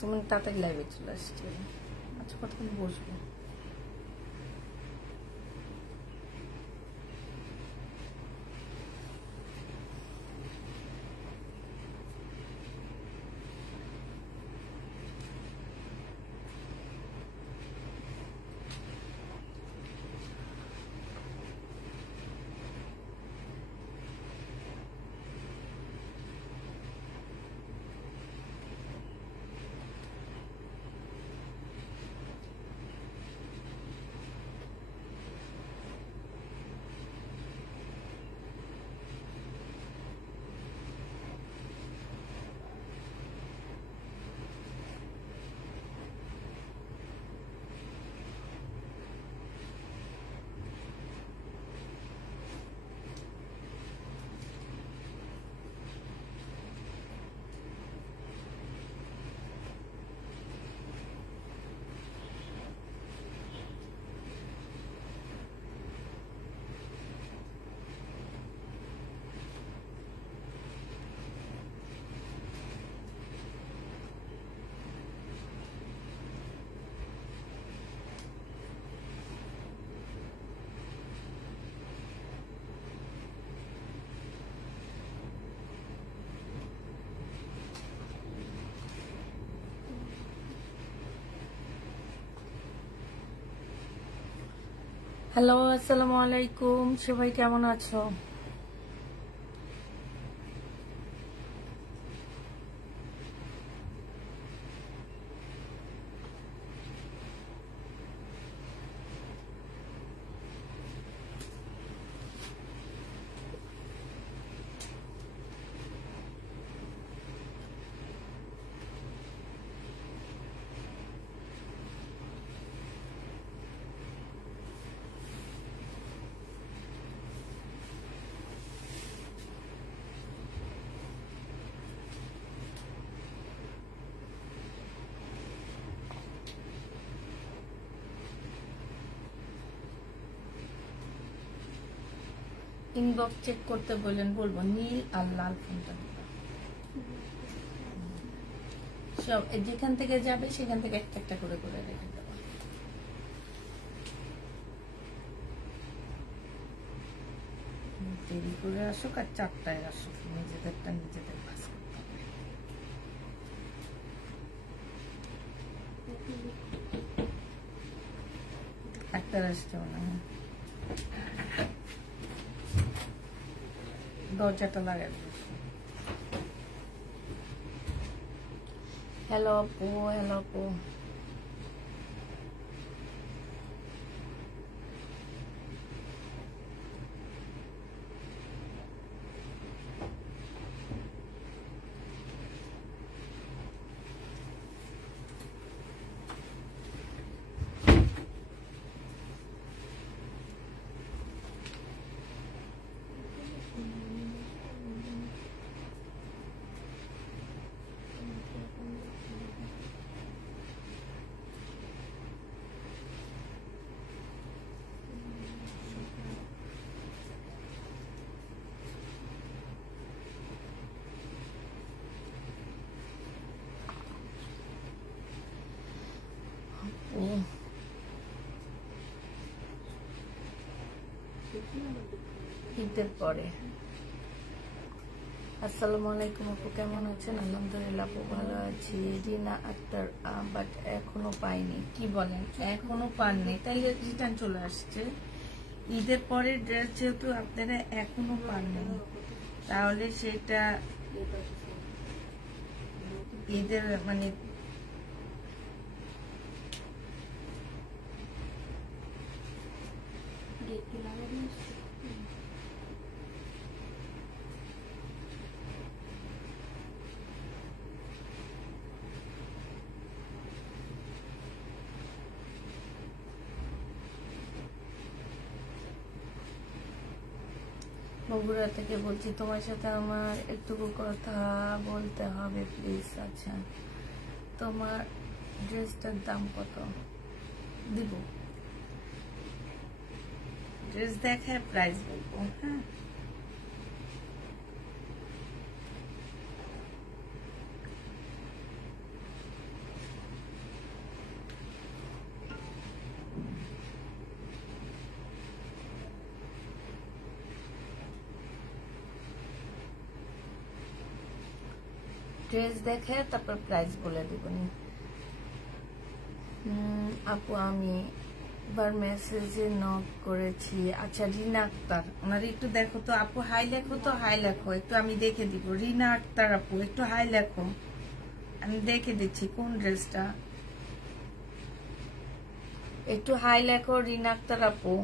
তুমি তাড়াতাড়ি লাইভে চলে আসছি। আচ্ছা, কতক্ষণ বসবো? হ্যালো, আসসালামু আলাইকুম। সবাই কেমন আছো? ইনবক্স চেক করতে বললেন, বলবো নীল আর লাল ফোনটা সব যেখান থেকে যাবে সেখান থেকে একটা একটা করে করে রেখে দেবো। দেরি করে আসুক আর 4টায় আসুক, নিজেদেরটা নিজেদের পাস করতে হবে। একটা আসতেও না, দরজাটা লাগাই। হ্যালো আপু, হ্যালো আপু। ঈদের পরে। আসসালামু আলাইকুম আপু, কেমন আছেন? আলহামদুলিল্লাহ আপু, ভালো আছি। রিনা আক্তার, বাট এখনো পাইনি। কি বলেন, এখনো পাননি? তাইলে রিটার্ন চলে আসছে। ঈদের পরে ড্রেস যেহেতু আপনারা এখনো পাননি, তাহলে সেটা ঈদের মানে বগুড়া থেকে বলছি। তোমার সাথে আমার একটুকু কথা বলতে হবে প্লিজ। আচ্ছা, তোমার ড্রেসটার দাম কত? দিব, ড্রেস দেখায় প্রাইস বলবো। হ্যাঁ, ড্রেস দেখে তারপর প্রাইস বলে দিব। আপু আমি এবার মেসেজে নক করেছি। আচ্ছা রিনা আক্তার, ওনার একটু দেখো তো আপু, হাই লেখো তো, হাই লেখো একটু, আমি দেখে দিব। রিনা আক্তার আপু একটু হাই লেখো, আমি দেখে দিচ্ছি কোন ড্রেসটা। একটু হাই লেখো রিনা আক্তার আপু।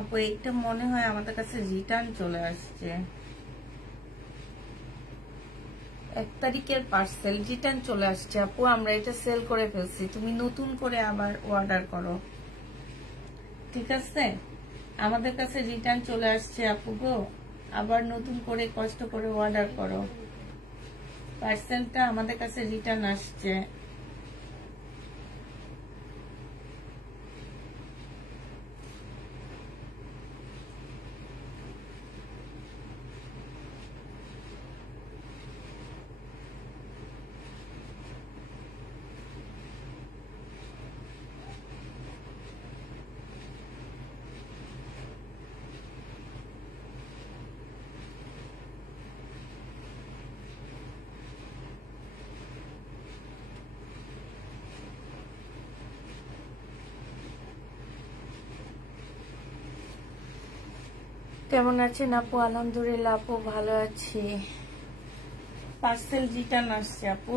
আপু এইটা মনে হয় আমাদের কাছে রিটার্ন চলে আসছে, 1 তারিখের পার্সেল রিটার্ন চলে আসছে আপু, আমরা এটা সেল করে ফেলছি, তুমি নতুন করে আবার অর্ডার করো, ঠিক আছে? আমাদের কাছে রিটার্ন চলে আসছে আপু গো, আবার নতুন করে কষ্ট করে অর্ডার করো, পার্সেলটা আমাদের কাছে রিটার্ন আসছে। কেমন আছেন আপু? আলহামদুলিল্লাহ আপু ভালো আছি। পার্সেল রিটার্ন আসছে আপু।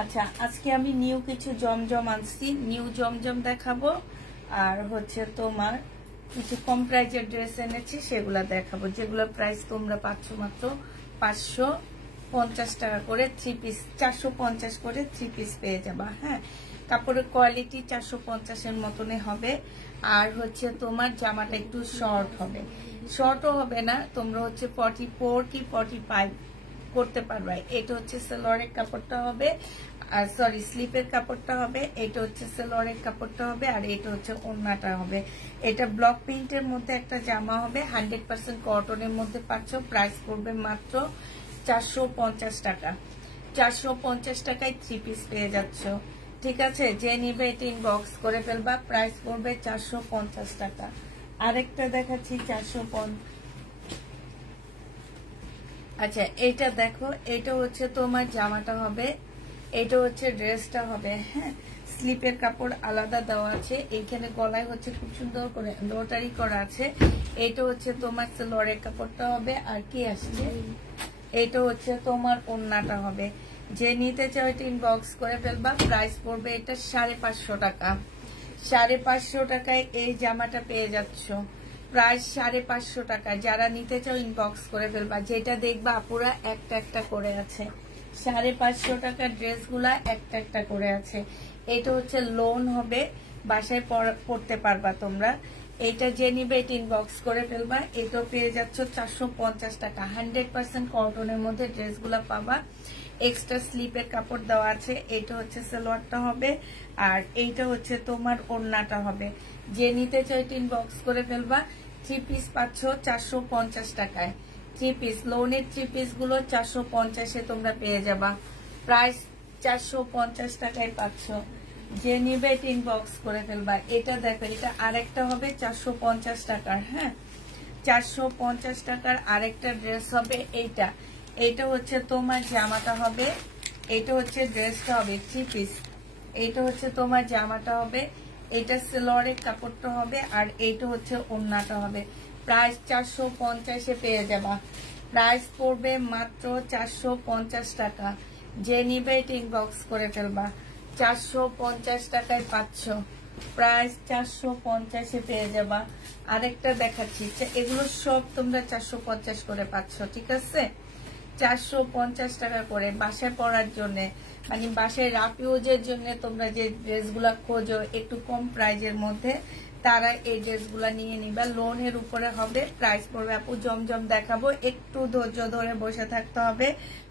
আচ্ছা আজকে আমি নিউ কিছু জমজম আনছি, নিউ জমজম দেখাবো, আর হচ্ছে তোমার কিছু কম প্রাইজের ড্রেস এনেছি সেগুলা দেখাবো, যেগুলো প্রাইস তোমরা পাচ্ছ মাত্র 550 টাকা করে 3 পিস, 450 করে 3 পিস পেয়ে যাবা। হ্যাঁ, কাপড়ের কোয়ালিটি 450-এর মতনই হবে। আর হচ্ছে তোমার জামাটা একটু শর্ট হবে, শর্টও হবে না, তোমরা হচ্ছে 44 কি 45 করতে পারবে। এটা হচ্ছে সালোয়ারের কাপড়টা হবে, আর সরি স্লিপের কাপড়টা হবে, এটা হচ্ছে সালোয়ারের কাপড়টা হবে, আর এটা হচ্ছে ওড়নাটা হবে। এটা ব্লক প্রিন্টের মধ্যে একটা জামা হবে, 100% কটনের মধ্যে পাচ্ছ। প্রাইস পড়বে মাত্র 450 টাকা। 450 টাকায় 3 পিস পেয়ে যাচ্ছ, ঠিক আছে? যে নিবে এটা ইনবক্স করে ফেলবা, প্রাইস পড়বে 450 টাকা। আরেকটা দেখাচ্ছি 450। আচ্ছা এইটা দেখো, এটা হচ্ছে তোমার জামাটা হবে, এটা হচ্ছে ড্রেসটা হবে। হ্যাঁ, স্লিপের কাপড় আলাদা দেওয়া আছে, এইখানে গলায় হচ্ছে খুব সুন্দর করে এমব্রয়ডারি করা আছে। এটা হচ্ছে তোমার সালোয়ারের কাপড়টা হবে, আর কি আসছে, এটা হচ্ছে তোমার ওড়নাটা হবে। যে নিতে চাও এটা ইনবক্স করে ফেলবা, প্রাইস পড়বে এটা 550 টাকা। 550 টাকায় এই জামাটা পেয়ে যাচ্ছ, প্রাইস 550 টাকা। যারা নিতে চাও ইনবক্স করে ফেলবা, যেটা দেখবা আপুরা একটা একটা করে আছে, 550 টাকার ড্রেসগুলা একটা একটা করে আছে। এটা হচ্ছে লোন হবে, বাসায় পড়তে পারবা তোমরা। এটা যে নিবে এটা ইনবক্স করে ফেলবা, এটাও পেয়ে যাচ্ছ 450 টাকা। 100% কটনের মধ্যে ড্রেসগুলা পাবা, এক্সট্রা স্লিপের কাপড় দেওয়া আছে। এটা হচ্ছে সালোয়ারটা হবে, আর এইটা হচ্ছে তোমার ওড়নাটা হবে। যে নিতে চাও এটা ইনবক্স করে ফেলবা। 3 পিস পাচ্ছ 450 টাকায়। 3 পিস লোনের 3 পিস গুলো 450-এ তোমরা পেয়ে যাবা, প্রাইস 450 টাকায় পাচ্ছ। যে নিবে এটা ইনবক্স করে ফেলবা। এটা দেখো, এটা আরেকটা হবে 450 টাকার। হ্যাঁ, 450 টাকার আরেকটা ড্রেস হবে এইটা। এইটা হচ্ছে তোমার জামাটা হবে, এটা হচ্ছে ড্রেসটা হবে 3 পিস। এইটা হচ্ছে তোমার জামাটা হবে, এটা সালোয়ারের কাপড়টা হবে, আর এইটা হচ্ছে ওড়নাটা হবে। প্রাইস 450-এ পেয়ে যাবা, প্রাইস পড়বে মাত্র 450 টাকা। যে নিবে এটা ইনবক্স করে ফেলবা, 450 টাকায় পাচ্ছ। প্রাইস 450-এ পেয়ে যাবা। আরেকটা দেখাচ্ছি, এগুলো সব তোমরা 450 করে পাচ্ছ, ঠিক আছে? 450 টাকা করে বাসায় পরার জন্য, মানে বাসায় রাফ ইউজের জন্য তোমরা যে ড্রেসগুলা খোঁজো একটু কম প্রাইজের মধ্যে, তারা এই ড্রেসগুলা নিয়ে নিবা। লোনের উপরে হবে, প্রাইস পড়বে আপু জমজম দেখাবো, একটু ধৈর্য ধরে বসে থাকতে হবে।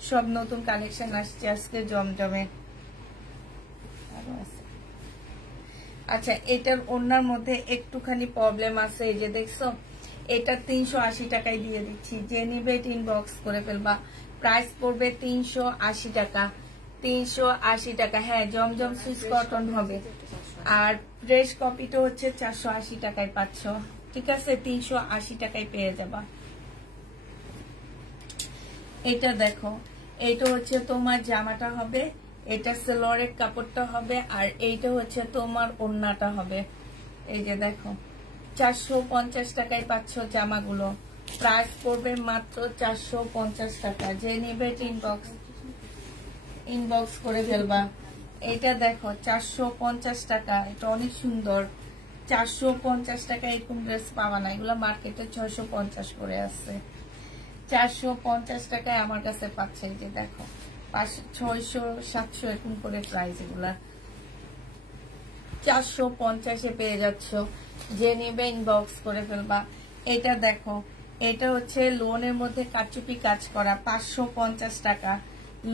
সব নতুন কালেকশন আসছে আজকে জমজমে। আচ্ছা, এটার ওনার মধ্যে একটুখানি প্রবলেম আছে, এই যে দেখছো, এটা 380 টাকায় দিয়ে দিচ্ছি, যে নিবে ইনবক্স করে ফেলবা। প্রাইস পড়বে 380 টাকা, 380 টাকা। হ্যাঁ, জমজম সুইস কটন হবে। আর ফ্রেশ কপিটা হচ্ছে 480 টাকায় পাচ্ছ, ঠিক আছে? 380 টাকায় পেয়ে যাবা। এটা দেখো, এইটা হচ্ছে তোমার জামাটা হবে, এটা সেলোয়ারের কাপড়টা হবে, আর এইটা হচ্ছে তোমার ওড়নাটা হবে। এই যে দেখো, 450 টাকায় পাচ্ছ জামাগুলো। প্রাইস পড়বে মাত্র 450 টাকা। যে নিবে ইনবক্স করে ফেলবা। এটা দেখো 450 টাকা, এটা অনেক সুন্দর। 450 টাকা এরকম ড্রেস পাবা না, এগুলো মার্কেটে 650 করে আছে। 450 টাকায় আমার কাছে পাচ্ছে। এই যে দেখো, 600 700 এরকম করে প্রাইস, এগুলা 450-এ পেয়ে যাচ্ছ। যে নিবে ইনবক্স করে ফেলবা। এটা দেখো, এটা হচ্ছে লোনের মধ্যে কারচুপি কাজ করা, 550 টাকা।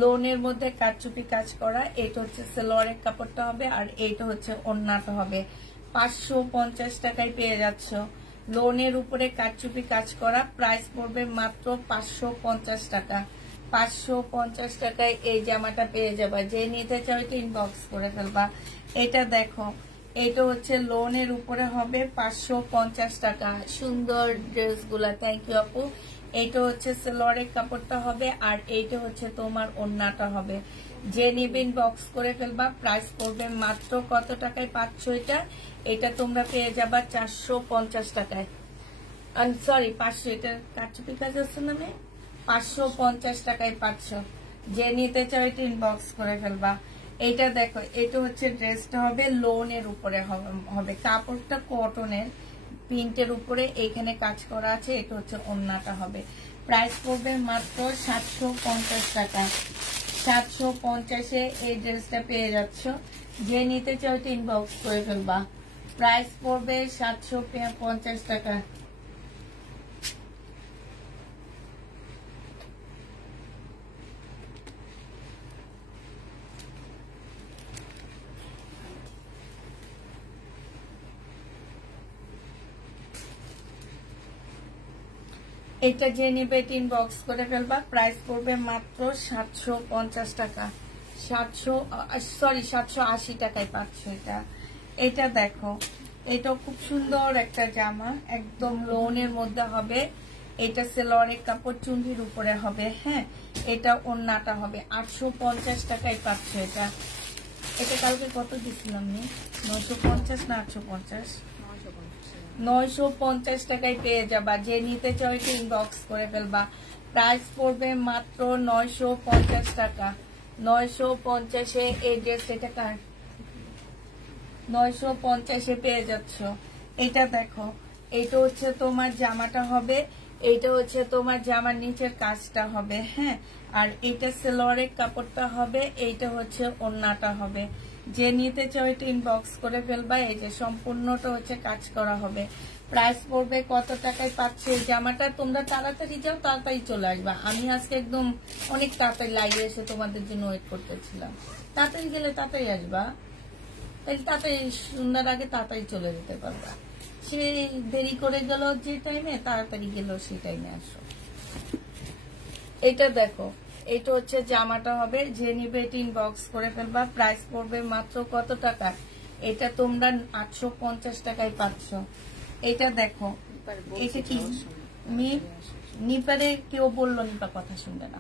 লোনের মধ্যে কারচুপি কাজ করা, এটা হচ্ছে সেলোয়ারের কাপড়টা হবে, আর এইটা হচ্ছে ওড়নাটা হবে। 550 টাকায় পেয়ে যাচ্ছ। লোনের উপরে কারচুপি কাজ করা, প্রাইস পড়বে মাত্র 550 টাকা। 550 টাকায় এই জামাটা পেয়ে যাবা। যে নিতে চাও এটা ইনবক্স করে ফেলবা। এটা দেখো, এটা হচ্ছে লোনের উপরে হবে, 550 টাকা। সুন্দর ড্রেসগুলা, থ্যাংক ইউ আপু। এইটা হচ্ছে সেলোয়ারের কাপড়টা হবে, আর এইটা হচ্ছে তোমার ওড়নাটা হবে। যে নিবে ইনবক্স করে ফেলবা। প্রাইস পড়বে মাত্র কত টাকায় পাচ্ছ এটা? এটা তোমরা পেয়ে যাবা 450 টাকায়। সরি, 500, এটা কারচুপি কাজ আছে না, 550 টাকায় পাচ্ছ। যে নিতে চাও এটা ইনবক্স করে ফেলবা। এটা দেখো, এটা হচ্ছে ড্রেসটা হবে, লোনের উপরে হবে, কাপড়টা কটনের, প্রিন্টের উপরে এইখানে কাজ করা আছে। এটা হচ্ছে ওড়নাটা হবে। প্রাইস পড়বে মাত্র 750 টাকা। 750-এ এই ড্রেসটা পেয়ে যাচ্ছ। যে নিতে চাও এটা ইনবক্স করে ফেলবা। প্রাইস পড়বে 750 টাকা। এটা যে নিবে ইনবক্স করে ফেলবা। প্রাইস পড়বে মাত্র 750 টাকা। 780 টাকায় পাচ্ছ এটা। এটা দেখো, এটা খুব সুন্দর একটা জামা, একদম লোনের মধ্যে হবে। এটা সেলোয়ারের কাপড়, চুন্ডির উপরে হবে। হ্যাঁ, এটা ওড়নাটা হবে। 850 টাকায় পাচ্ছ এটা। এটা কালকে কত দিছিলাম? 950 না 850? 950 টাকায় পেয়ে যাবা। যে নিতে চাও এটা ইনবক্স করে ফেলবা। প্রাইস পড়বে মাত্র 950 টাকা। 950-এ এই ড্রেস, এটা কার? 950-এ পেয়ে যাচ্ছ। এটা দেখো, এইটা হচ্ছে তোমার জামাটা হবে, এইটা হচ্ছে তোমার জামার নিচের কাজটা হবে। হ্যাঁ, আর এইটা সেলোয়ারের কাপড়টা হবে, এইটা হচ্ছে ওড়নাটা হবে। যে নিতে চাও এটা ইনবক্স করে ফেলবা। এই যে সম্পূর্ণটা হচ্ছে কাজ করা হবে। প্রাইস পড়বে কত টাকায় পাচ্ছে এই জামাটা? তোমরা তাড়াতাড়ি যাও, তাড়াতাড়ি চলে আসবা। আমি আজকে একদম অনেক তাড়াতাড়ি লাইভে এসে তোমাদের জন্য ওয়েট করতেছিলাম। তাড়াতাড়ি গেলে তাড়াতাড়ি আসবা, তাহলে তাড়াতাড়ি সন্ধ্যার আগে তাড়াতাড়ি চলে যেতে পারবা। সে দেরি করে গেল যে টাইমে, তাড়াতাড়ি গেল সেই টাইমে আসো। এটা দেখো, এটা হচ্ছে জামাটা হবে। যে নিবে এটা ইনবক্স করে ফেলবা। প্রাইস পড়বে মাত্র কত টাকা? এটা তোমরা 850 টাকায় পাচ্ছ। এটা দেখো, এটা কি নিপারে কেউ বললো নিপা কথা শুনবে না।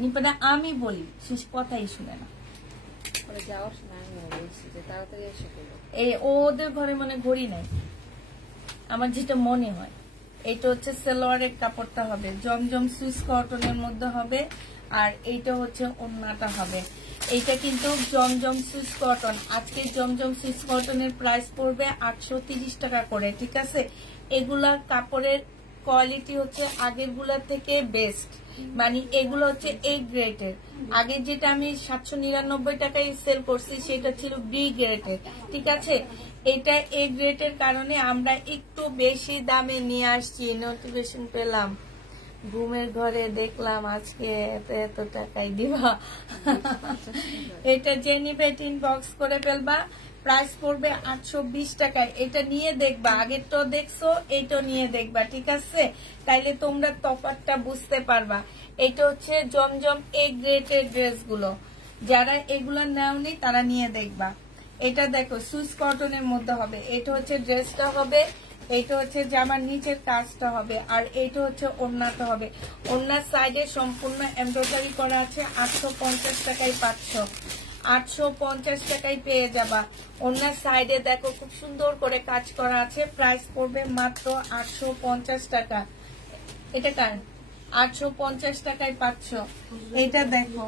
নিপারে আমি বলি, শেষ কথাই শুনে না। এই ওদের ঘরে মানে ঘড়ি নাই, আমার যেটা মনে হয়। এইটা হচ্ছে সেলোয়ারের কাপড়টা হবে, জমজম সুইস কটনের মধ্যে হবে, আর এইটা হচ্ছে ওড়নাটা হবে। এইটা কিন্তু জমজম সুইস কটন। আজকে জমজম সুইস কটনের প্রাইস পড়বে 830 টাকা করে, ঠিক আছে। এগুলা কাপড়ের কোয়ালিটি হচ্ছে আগের গুলার থেকে বেস্ট, মানে এগুলো হচ্ছে এ গ্রেডের। আগে যেটা আমি 799 টাকায় সেল করছি সেটা ছিল বি গ্রেডের, ঠিক আছে। এটা এ গ্রেডের কারণে আমরা একটু বেশি দামে নিয়ে আসছি। নোটিফিকেশন পেলাম ঘুমের ঘরে, দেখলাম আজকে এত টাকায় দিবা। এটা যে নিবে ইনবক্স করে ফেলবা, প্রাইস পড়বে 820 টাকায়। এটা নিয়ে দেখবা, আগের তো দেখছো, এইটা নিয়ে দেখবা, ঠিক আছে। তাইলে তোমরা তফাৎটা বুঝতে পারবা। এটা হচ্ছে জমজম এ গ্রেডের ড্রেসগুলো, যারা এগুলো নেওনি তারা নিয়ে দেখবা। এটা দেখো সুইস কটনের মধ্যে হবে। এটা হচ্ছে ড্রেসটা হবে, এইটা হচ্ছে জামার নিচের কাজটা হবে, আর এইটা হচ্ছে ওড়নাটা হবে। ওড়নার সাইডে সম্পূর্ণ এমব্রয়ডারি করা আছে। 850 টাকায় পাচ্ছ, 850 টাকায় পেয়ে যাবা। ওড়নার সাইডে দেখো খুব সুন্দর করে কাজ করা আছে। প্রাইস পড়বে মাত্র 850 টাকা। এটা কার 850 টাকায় পাচ্ছ। এটা দেখো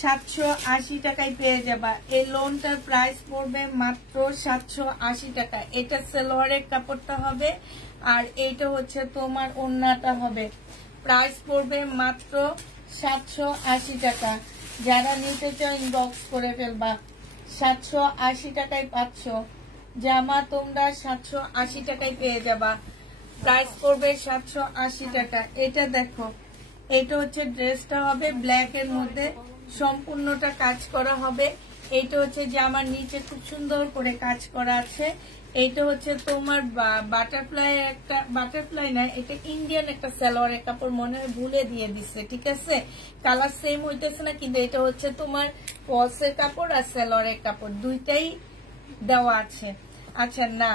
780 টাকায় পেয়ে যাবা। এই লোনটার প্রাইস পড়বে মাত্র 780 টাকা। এটা সালোয়ারের কাপড়টা হবে, আর এইটা হচ্ছে তোমার ওড়নাটা হবে। প্রাইস পড়বে মাত্র 780 টাকা। যারা নিতে চাও ইনবক্স করে ফেলবা। 780 টাকায় পাচ্ছ জামা, তোমরা 780 টাকায় পেয়ে যাবা। প্রাইস পড়বে 780 টাকা। এটা দেখো, এটা হচ্ছে ড্রেসটা হবে ব্ল্যাক এর মধ্যে, সম্পূর্ণটা কাজ করা হবে। এইটা হচ্ছে জামার নিচে খুব সুন্দর করে কাজ করা আছে। এইটা হচ্ছে তোমার বাটারফ্লাই, একটা বাটারফ্লাই না, এটা ইন্ডিয়ান একটা সালোয়ারের কাপড়, মনে হয় ভুলে দিয়ে দিচ্ছে, ঠিক আছে। কালার সেম হইতেছে না, কিন্তু এটা হচ্ছে তোমার ফলসের কাপড় আর সালোয়ারের কাপড় দুইটাই দেওয়া আছে। আচ্ছা না,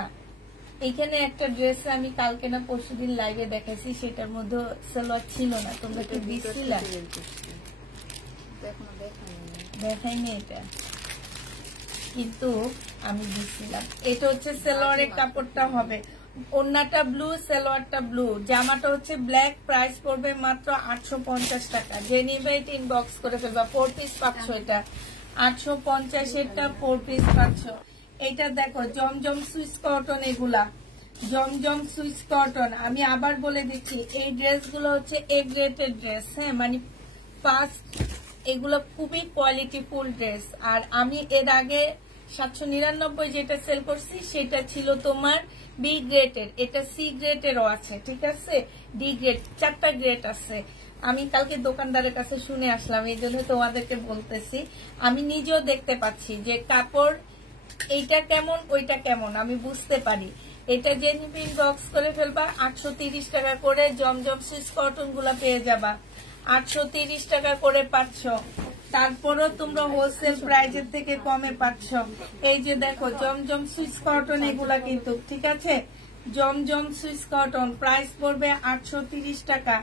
এখানে একটা ড্রেস আমি কালকে না পরশুদিন লাইভে দেখাইছি, সেটার মধ্যে সালোয়ার ছিল না, তোমরা তো দিচ্ছিলা, দেখাইনি এটা, কিন্তু আমি দিচ্ছিলাম। এটা হচ্ছে সালোয়ারের কাপড়টা হবে, ওড়নাটা ব্লু, সালোয়ারটা ব্লু, জামাটা হচ্ছে ব্ল্যাক। প্রাইস পড়বে মাত্র 850 টাকা। যে নিবে এটা ইনবক্স করে ফেলবা। 4 পিস পাচ্ছ, এটা 850 এরটা 4 পিস পাচ্ছ। এটা দেখো জমজম সুইস কটন, এগুলা জমজম সুইস কটন। আমি আবার বলে দিচ্ছি, এই ড্রেসগুলো হচ্ছে এ গ্রেডের ড্রেস, হ্যাঁ, মানে ফার্স্ট, এগুলো খুবই কোয়ালিটিফুল ড্রেস। আর আমি এর আগে 799 যেটা সেল করছি সেটা ছিল তোমার বি গ্রেডের, এটা সি গ্রেডেরও আছে, ঠিক আছে। ডি গ্রেড, 4টা গ্রেড আছে। আমি কালকে দোকানদারের কাছে শুনে আসলাম, এই জন্য তোমাদেরকে বলতেছি। আমি নিজেও দেখতে পাচ্ছি যে কাপড় এইটা কেমন ওইটা কেমন আমি বুঝতে পারি। এটা যে নিবে ইনবক্স করে ফেলবা। 830 টাকা করে জমজম সুইস কটন গুলা পেয়ে যাবা, 830 টাকা করে পাচ্ছ। তারপরও তোমরা হোলসেল প্রাইজের থেকে কমে পাচ্ছ। এই যে দেখো জমজম সুইস কটন, এগুলা কিন্তু, ঠিক আছে। জমজম সুইস কটন প্রাইস পড়বে 830 টাকা।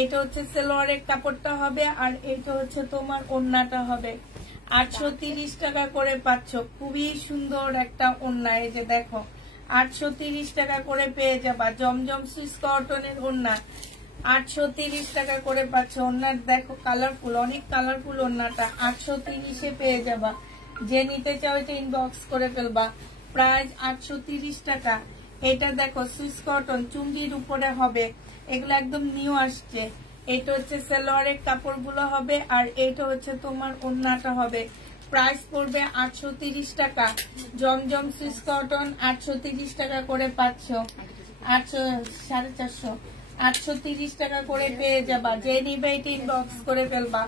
এটা হচ্ছে সালোয়ারের কাপড়টা হবে, আর এটা হচ্ছে তোমার ওড়নাটা হবে। 830 টাকা করে পাচ্ছ। খুবই সুন্দর একটা ওড়না, এই যে দেখো 830 টাকা করে পেয়ে যাবা। জমজম সুইস কটনের ওড়না 830 টাকা করে পাচ্ছ। ওড়নার দেখো কালারফুল, অনেক কালারফুল ওড়নাটা 830-এ পেয়ে যাবা। যে নিতে চাও এটা ইনবক্স করে ফেলবা। প্রাইস 830 টাকা। এটা দেখো সুইস কটন, চুমড়ির উপরে হবে, এগুলো একদম নিউ আসছে। এটা হচ্ছে সালোয়ারের কাপড়গুলো হবে, আর এটা হচ্ছে তোমার ওড়নাটা হবে। প্রাইস পড়বে 830 টাকা। জমজম সুইস কটন 830 টাকা করে পাচ্ছ। 450, 830 টাকা করে পেয়ে যাবা। যে নিবে এটা ইনবক্স করে ফেলবা।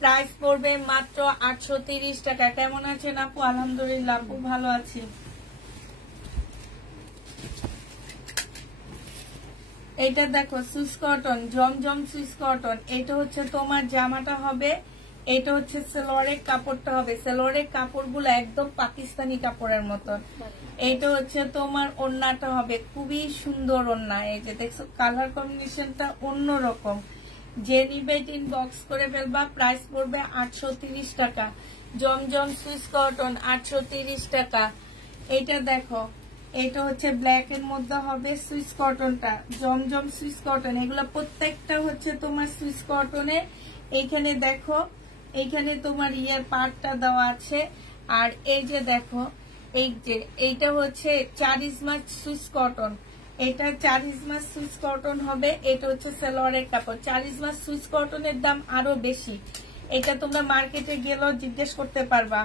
প্রাইস পড়বে মাত্র 830 টাকা। কেমন আছেন আপু? আলহামদুলিল্লাহ আপু ভালো আছি। এটা দেখো সুইস কটন, জমজম সুইস কটন। এটা হচ্ছে তোমার জামাটা হবে, এটা হচ্ছে সালোয়ারের কাপড়টা হবে। সালোয়ারের কাপড়গুলো একদম পাকিস্তানি কাপড়ের মতন। এটা হচ্ছে তোমার ওড়নাটা হবে, খুবই সুন্দর ওড়না। এই যে দেখছো কালার কম্বিনেশনটা অন্যরকম। যে নিবে ইনবক্স করে ফেলবা। প্রাইস পড়বে 830 টাকা। জমজম সুইস কটন 830 টাকা। এটা দেখো, এটা হচ্ছে ব্ল্যাক এর মধ্যে হবে সুইস কটনটা, জমজম সুইস কটন। এগুলো প্রত্যেকটা হচ্ছে তোমার সুইস কটনের। এইখানে দেখো এইখানে তোমার পার্টটা দেওয়া আছে। আর এই যে দেখো, এই যে এইটা হচ্ছে 4 ইঞ্চ সুইস কটন, এটা 4 ইঞ্চ সুইস কটন হবে। এটা হচ্ছে সালোয়ারের কাপড়। 4 ইঞ্চ সুইস কটনের দাম আরো বেশি, এটা তোমরা মার্কেটে গেলেও জিজ্ঞেস করতে পারবা।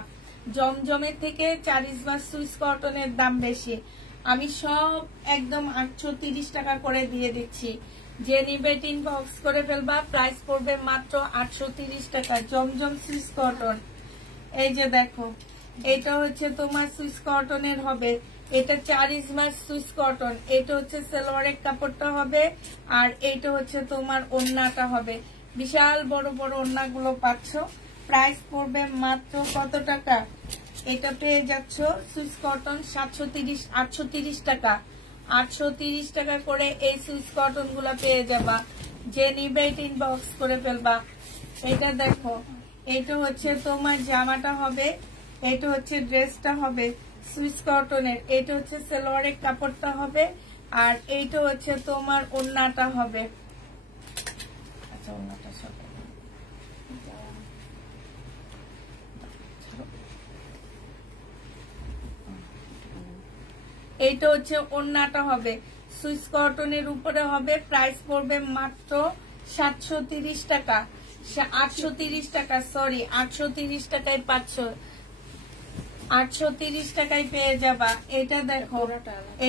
জমজমের থেকে 4 ইঞ্চ সুইস কটনের দাম বেশি। আমি সব একদম 830 টাকা করে দিয়ে দিচ্ছি। যে নিবে ইনবক্স করে ফেলবা, প্রাইস পড়বে মাত্র 830 টাকা। জমজম সুইস কটন, এই যে দেখো, এটা হচ্ছে তোমার সুইস কটনের হবে। এটা 4 ইঞ্চ সুইস কটন, এটা হচ্ছে সালোয়ারের কাপড়টা হবে। আর এইটা হচ্ছে তোমার ওড়নাটা হবে। বিশাল বড় বড় ওড়নাগুলো পাচ্ছ। প্রাইস পড়বে মাত্র কত টাকা? এটা পেয়ে যাচ্ছ সুইস কটন 830 টাকা। 830 টাকা করে এই সুইস কটন গুলা পেয়ে যাবা। যে নিবে ইনবক্স করে ফেলবা। এটা দেখো, এটা হচ্ছে তোমার জামাটা হবে, এটা হচ্ছে ড্রেসটা হবে সুইস কটনের। এটা হচ্ছে সালোয়ারের কাপড়টা হবে। আর এইটা হচ্ছে তোমার ওড়নাটা হবে। আচ্ছা, ওড়নাটা সাথে এইটা হচ্ছে ওড়নাটা হবে, সুইস কটনের উপরে হবে। প্রাইস পড়বে মাত্র 730 টাকা। 830 টাকা, সরি 830 টাকায় পাচ্ছ। 830 টাকায় পেয়ে যাবা। এটা দেখো,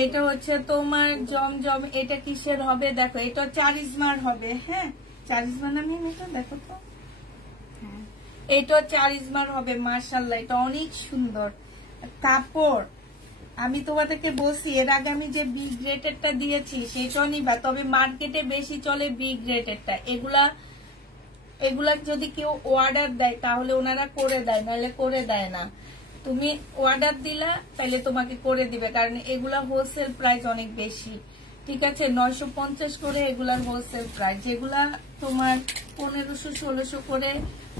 এটা হচ্ছে তোমার জমজম। এটা কিসের হবে দেখো, এটা 4 ইঞ্চ হবে। হ্যাঁ, 4 ইঞ্চ আমি এটা দেখো তো, এটা 4 ইঞ্চ হবে। মাশাআল্লাহ, এটা অনেক সুন্দর কাপড়। আমি তোমাদেরকে বলছি এর আগে আমি যে বি গ্রেডেরটা দিয়েছি সেটাও নিবা, তবে মার্কেটে বেশি চলে বি গ্রেডেরটা। এগুলা যদি কেউ অর্ডার দেয় তাহলে ওনারা করে দেয়, নাহলে করে দেয় না। তুমি অর্ডার দিলা তাহলে তোমাকে করে দিবে, কারণ এগুলা হোলসেল প্রাইস অনেক বেশি। ঠিক আছে, 950 করে এগুলার হোলসেল প্রাইস। যেগুলা তোমার 1500-1600 করে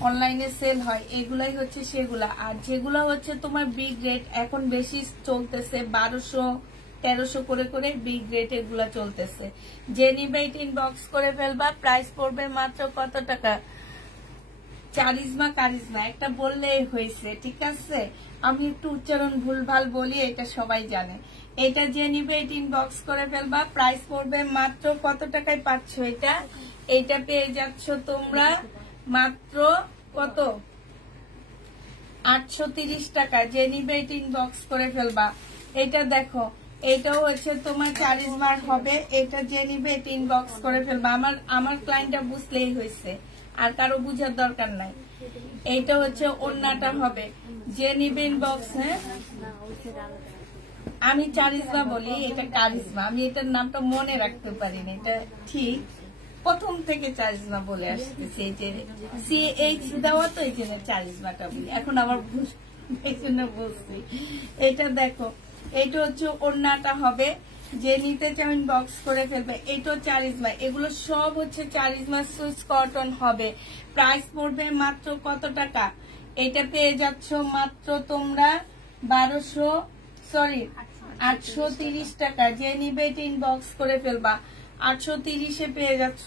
অনলাইনে সেল হয়, এগুলাই হচ্ছে সেগুলা। আর যেগুলা হচ্ছে তোমার বি গ্রেড এখন বেশি চলতেছে, 1200-1300 করে করে বি গ্রেড এগুলা চলতেছে। যে নিবে ইনবক্স করে ফেলবা। প্রাইস পড়বে মাত্র কত টাকা? কারিজমা একটা বললেই হয়েছে। ঠিক আছে, আমি একটু উচ্চারণ ভুলভাল বলি, এটা সবাই জানে। এটা যে নিবে ইনবক্স করে ফেলবা। প্রাইস পড়বে মাত্র কত টাকায় পাচ্ছ? এটা পেয়ে যাচ্ছ তোমরা মাত্র কত? 830 টাকা। যে নিবে ইনবক্স করে ফেলবা। এটা দেখো, এটাও হচ্ছে তোমার 4 ইঞ্চ হবে। এটা যে নিবে ইনবক্স করে ফেলবা। আমার ক্লায়েন্টটা বুঝলেই হয়েছে, আর কারো বুঝার দরকার নাই। এইটা হচ্ছে ওড়নাটা হবে। যে নিবে ইনবক্স। হ্যাঁ, আমি 4 ইঞ্চ বলি, এটা কারিজমা। আমি এটার নামটা মনে রাখতে পারিনি, এটা ঠিক প্রথম থেকে 4 ইঞ্চ বলে আসতেছি। এই যে CH দেওয়া তো, এই জন্য 4 ইঞ্চটা বলি। এখন আমার এই জন্য বলছি। এটা দেখো, এটা হচ্ছে ওড়নাটা হবে। যে নিতে চাও ইনবক্স করে ফেলবে। এটা 4 ইঞ্চ। এগুলো সব হচ্ছে 4 ইঞ্চ সুইস কটন হবে। প্রাইস পড়বে মাত্র কত টাকা? এটা পেয়ে যাচ্ছ মাত্র তোমরা 830 টাকা। যে নিবে এটা ইনবক্স করে ফেলবা। 830-এ পেয়ে যাচ্ছ।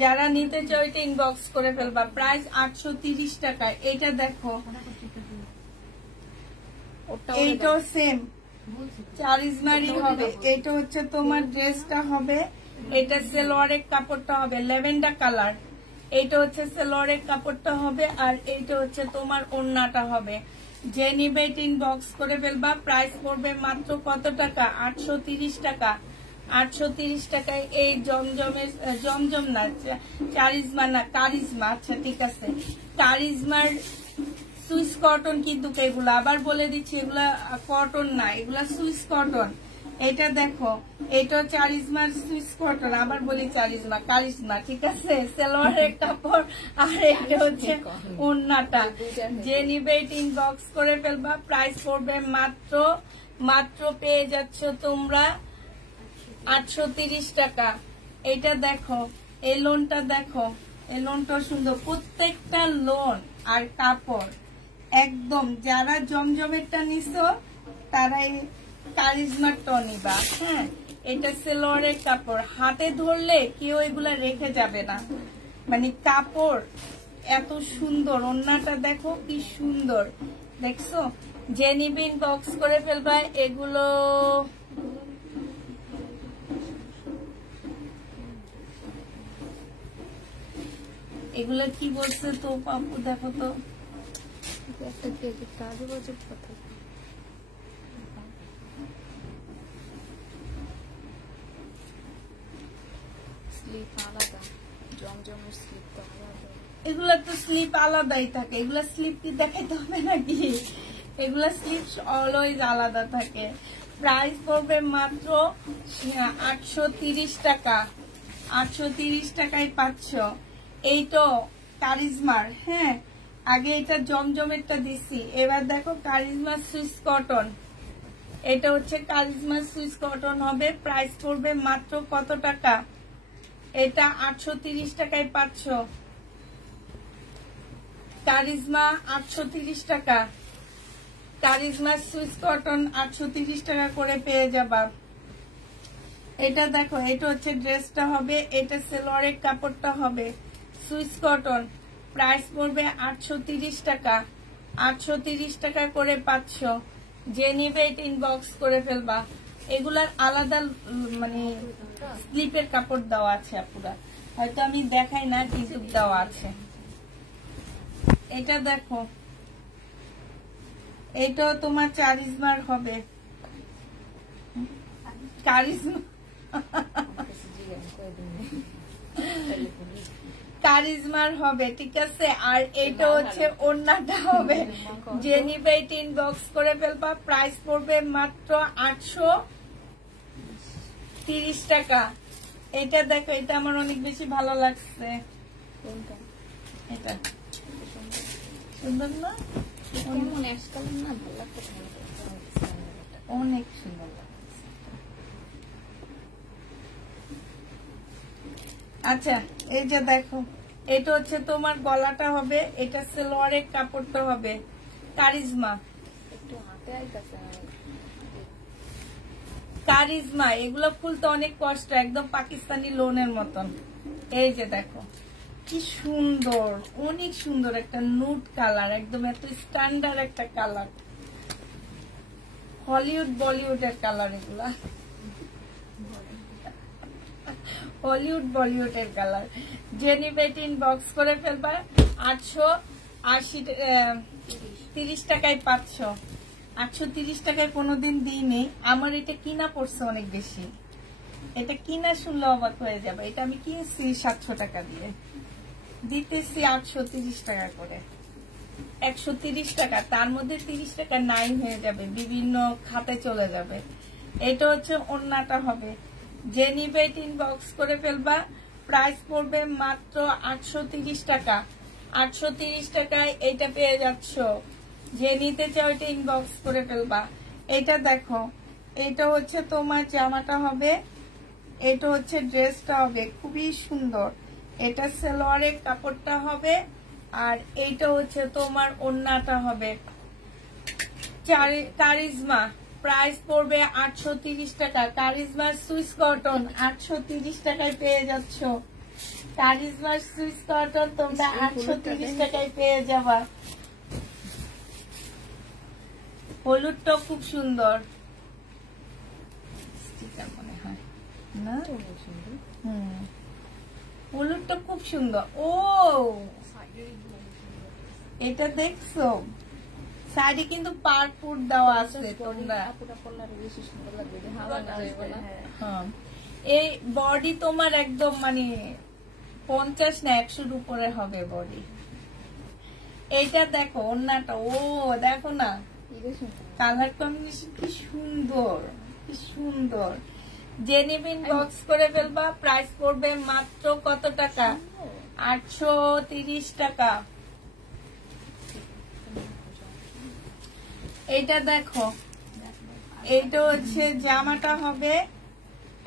যারা নিতে চাও এটা ইনবক্স করে ফেলবা। প্রাইস 830 টাকা। এটা দেখো, এইটাও সেম 4 ইঞ্চি হবে। এটা হচ্ছে তোমার ড্রেসটা হবে। এটা সালোয়ারের কাপড়টা হবে ল্যাভেন্ডার কালার। এইটা হচ্ছে সালোয়ারের কাপড়টা হবে। আর এইটা হচ্ছে তোমার ওড়নাটা হবে। যে নিবে ইনবক্স করে ফেলবা। প্রাইস পড়বে মাত্র কত টাকা? 830 টাকা। 830 টাকায় এই জমজম না, 4 ইঞ্চ না, কারিজমা। আচ্ছা ঠিক আছে, কারিজমার সুইস কটন। কিন্তু এগুলো আবার বলে দিচ্ছি, এগুলা কটন না, এগুলা সুইস কটন। এটা দেখো, এটা 4 ইঞ্চ সুইস কটন। আবার বলি 4 ইঞ্চ কারিজমা। ঠিক আছে, সালোয়ারের কাপড়। আর এটা হচ্ছে ওড়নাটা। যে নিবে ইনবক্স করে ফেলবা। প্রাইস পড়বে মাত্র পেয়ে যাচ্ছ তোমরা 830 টাকা। এটা দেখো, এই লোনটা দেখো, এই লোনটা সুন্দর। প্রত্যেকটা লোন আর কাপড় একদম, যারা জমজমেরটা নিছো তারাই কারিজমারটা নিবা। হ্যাঁ, এটা সালোয়ারের কাপড়। হাতে ধরলে কেউ এগুলা রেখে যাবে না, মানে কাপড় এত সুন্দর ওড়নাটা দেখো কি সুন্দর দেখছো যে নিবে ইনবক্স করে ফেলবা এগুলো এগুলো কি বলছে তো পাপু দেখো তো একটা কাজে বাজে কথা স্লিপ আলাদা জমজমের স্লিপ তো আলাদা এগুলা তো স্লিপ আলাদাই থাকে এগুলা স্লিপ কি দেখাইতে হবে নাকি এগুলা স্লিপ অলওয়েজ আলাদা থাকে প্রাইস পড়বে মাত্র 830 টাকা 830 টাকায় পাচ্ছ এই তো কারিজমার হ্যাঁ আগে এটা জমজমেরটা দিছি এবার দেখো কারিজমা সুইস কটন এটা হচ্ছে কারিজমা সুইস কটন হবে প্রাইস পড়বে মাত্র কত টাকা এটা 830 টাকায় পাচ্ছ কারিজমা 830 টাকা কারিজমা সুইস কটন 830 টাকা করে পেয়ে যাবা এটা দেখো এটা হচ্ছে ড্রেসটা হবে এটা সালোয়ারের কাপড়টা হবে সুইস কটন প্রাইস পড়বে 830 টাকা 830 টাকা করে পাচ্ছ যে নিবে এটা ইনবক্স করে ফেলবা এগুলার আলাদা মানে স্লিপের কাপড় দেওয়া আছে আপুরা হয়তো আমি দেখাই না কিন্তু দেওয়া আছে এটা দেখো এটা তোমার কারিজমার হবে কারিজমা কারিজমার হবে ঠিক আছে আর এটা হচ্ছে ওড়নাটা হবে যে নিবে এটা ইনবক্স করে ফেলবা প্রাইস পড়বে মাত্র 830 টাকা এটা দেখো এটা আমার অনেক বেশি ভালো লাগছে এটা সুন্দর না অনেক সুন্দর আচ্ছা এই যে দেখো এটা হচ্ছে তোমার গলাটা হবে এটা সালোয়ারের কাপড়টা হবে কারিজমা কারিজমা এগুলো খুলতে অনেক কষ্ট একদম পাকিস্তানি লোনের মতন এই যে দেখো কি সুন্দর অনেক সুন্দর একটা নুট কালার একদম এত স্ট্যান্ডার্ড একটা কালার হলিউড বলিউডের কালার এগুলা হলিউড বলিউডের কালার জেনিবেট ইনবক্স করে ফেলবা 830 টাকায় পাচ্ছ 830 টাকায় কোনোদিন দিইনি আমার এটা কিনা পড়ছে অনেক বেশি এটা কিনা শুনলে অবাক হয়ে যাবে এটা আমি কিনছি 700 টাকা দিয়ে দিতেছি 830 টাকা করে 130 টাকা তার মধ্যে 30 টাকা নাই হয়ে যাবে বিভিন্ন খাতে চলে যাবে এটা হচ্ছে ওড়নাটা হবে যে নিবে ইনবক্স করে ফেলবা প্রাইস পড়বে মাত্র 830 টাকা 830 টাকায় এটা পেয়ে যাচ্ছ যে নিতে চাও এটা ইনবক্স করে ফেলবা এটা দেখো এটা হচ্ছে তোমার জামাটা হবে এটা হচ্ছে ড্রেসটা হবে খুবই সুন্দর এটা সালোয়ারের কাপড়টা হবে আর এইটা হচ্ছে তোমার ওড়নাটা হবে কারিজমা প্রাইস পড়বে 830 টাকা কারিজমার সুইস কটন 830 টাকায় পেয়ে যাচ্ছ কারিজমার সুইস কটন তোমরা 830 টাকায় পেয়ে যাবা হলুদটা খুব সুন্দর মনে হয় না হলুদটা খুব সুন্দর ও এটা দেখছো শাড়ি কিন্তু পারপুর দেওয়া আছে তোমরা এই বডি তোমার একদম মানে 50 না 100 উপরে হবে বডি এইটা দেখো ওড়নাটা ও দেখো না কালার কম্বিনেশন কি সুন্দর কি সুন্দর জেনিবিন বক্স করে ফেলবা প্রাইস পড়বে মাত্র কত টাকা 830 টাকা এইটা দেখো এইটা হচ্ছে জামাটা হবে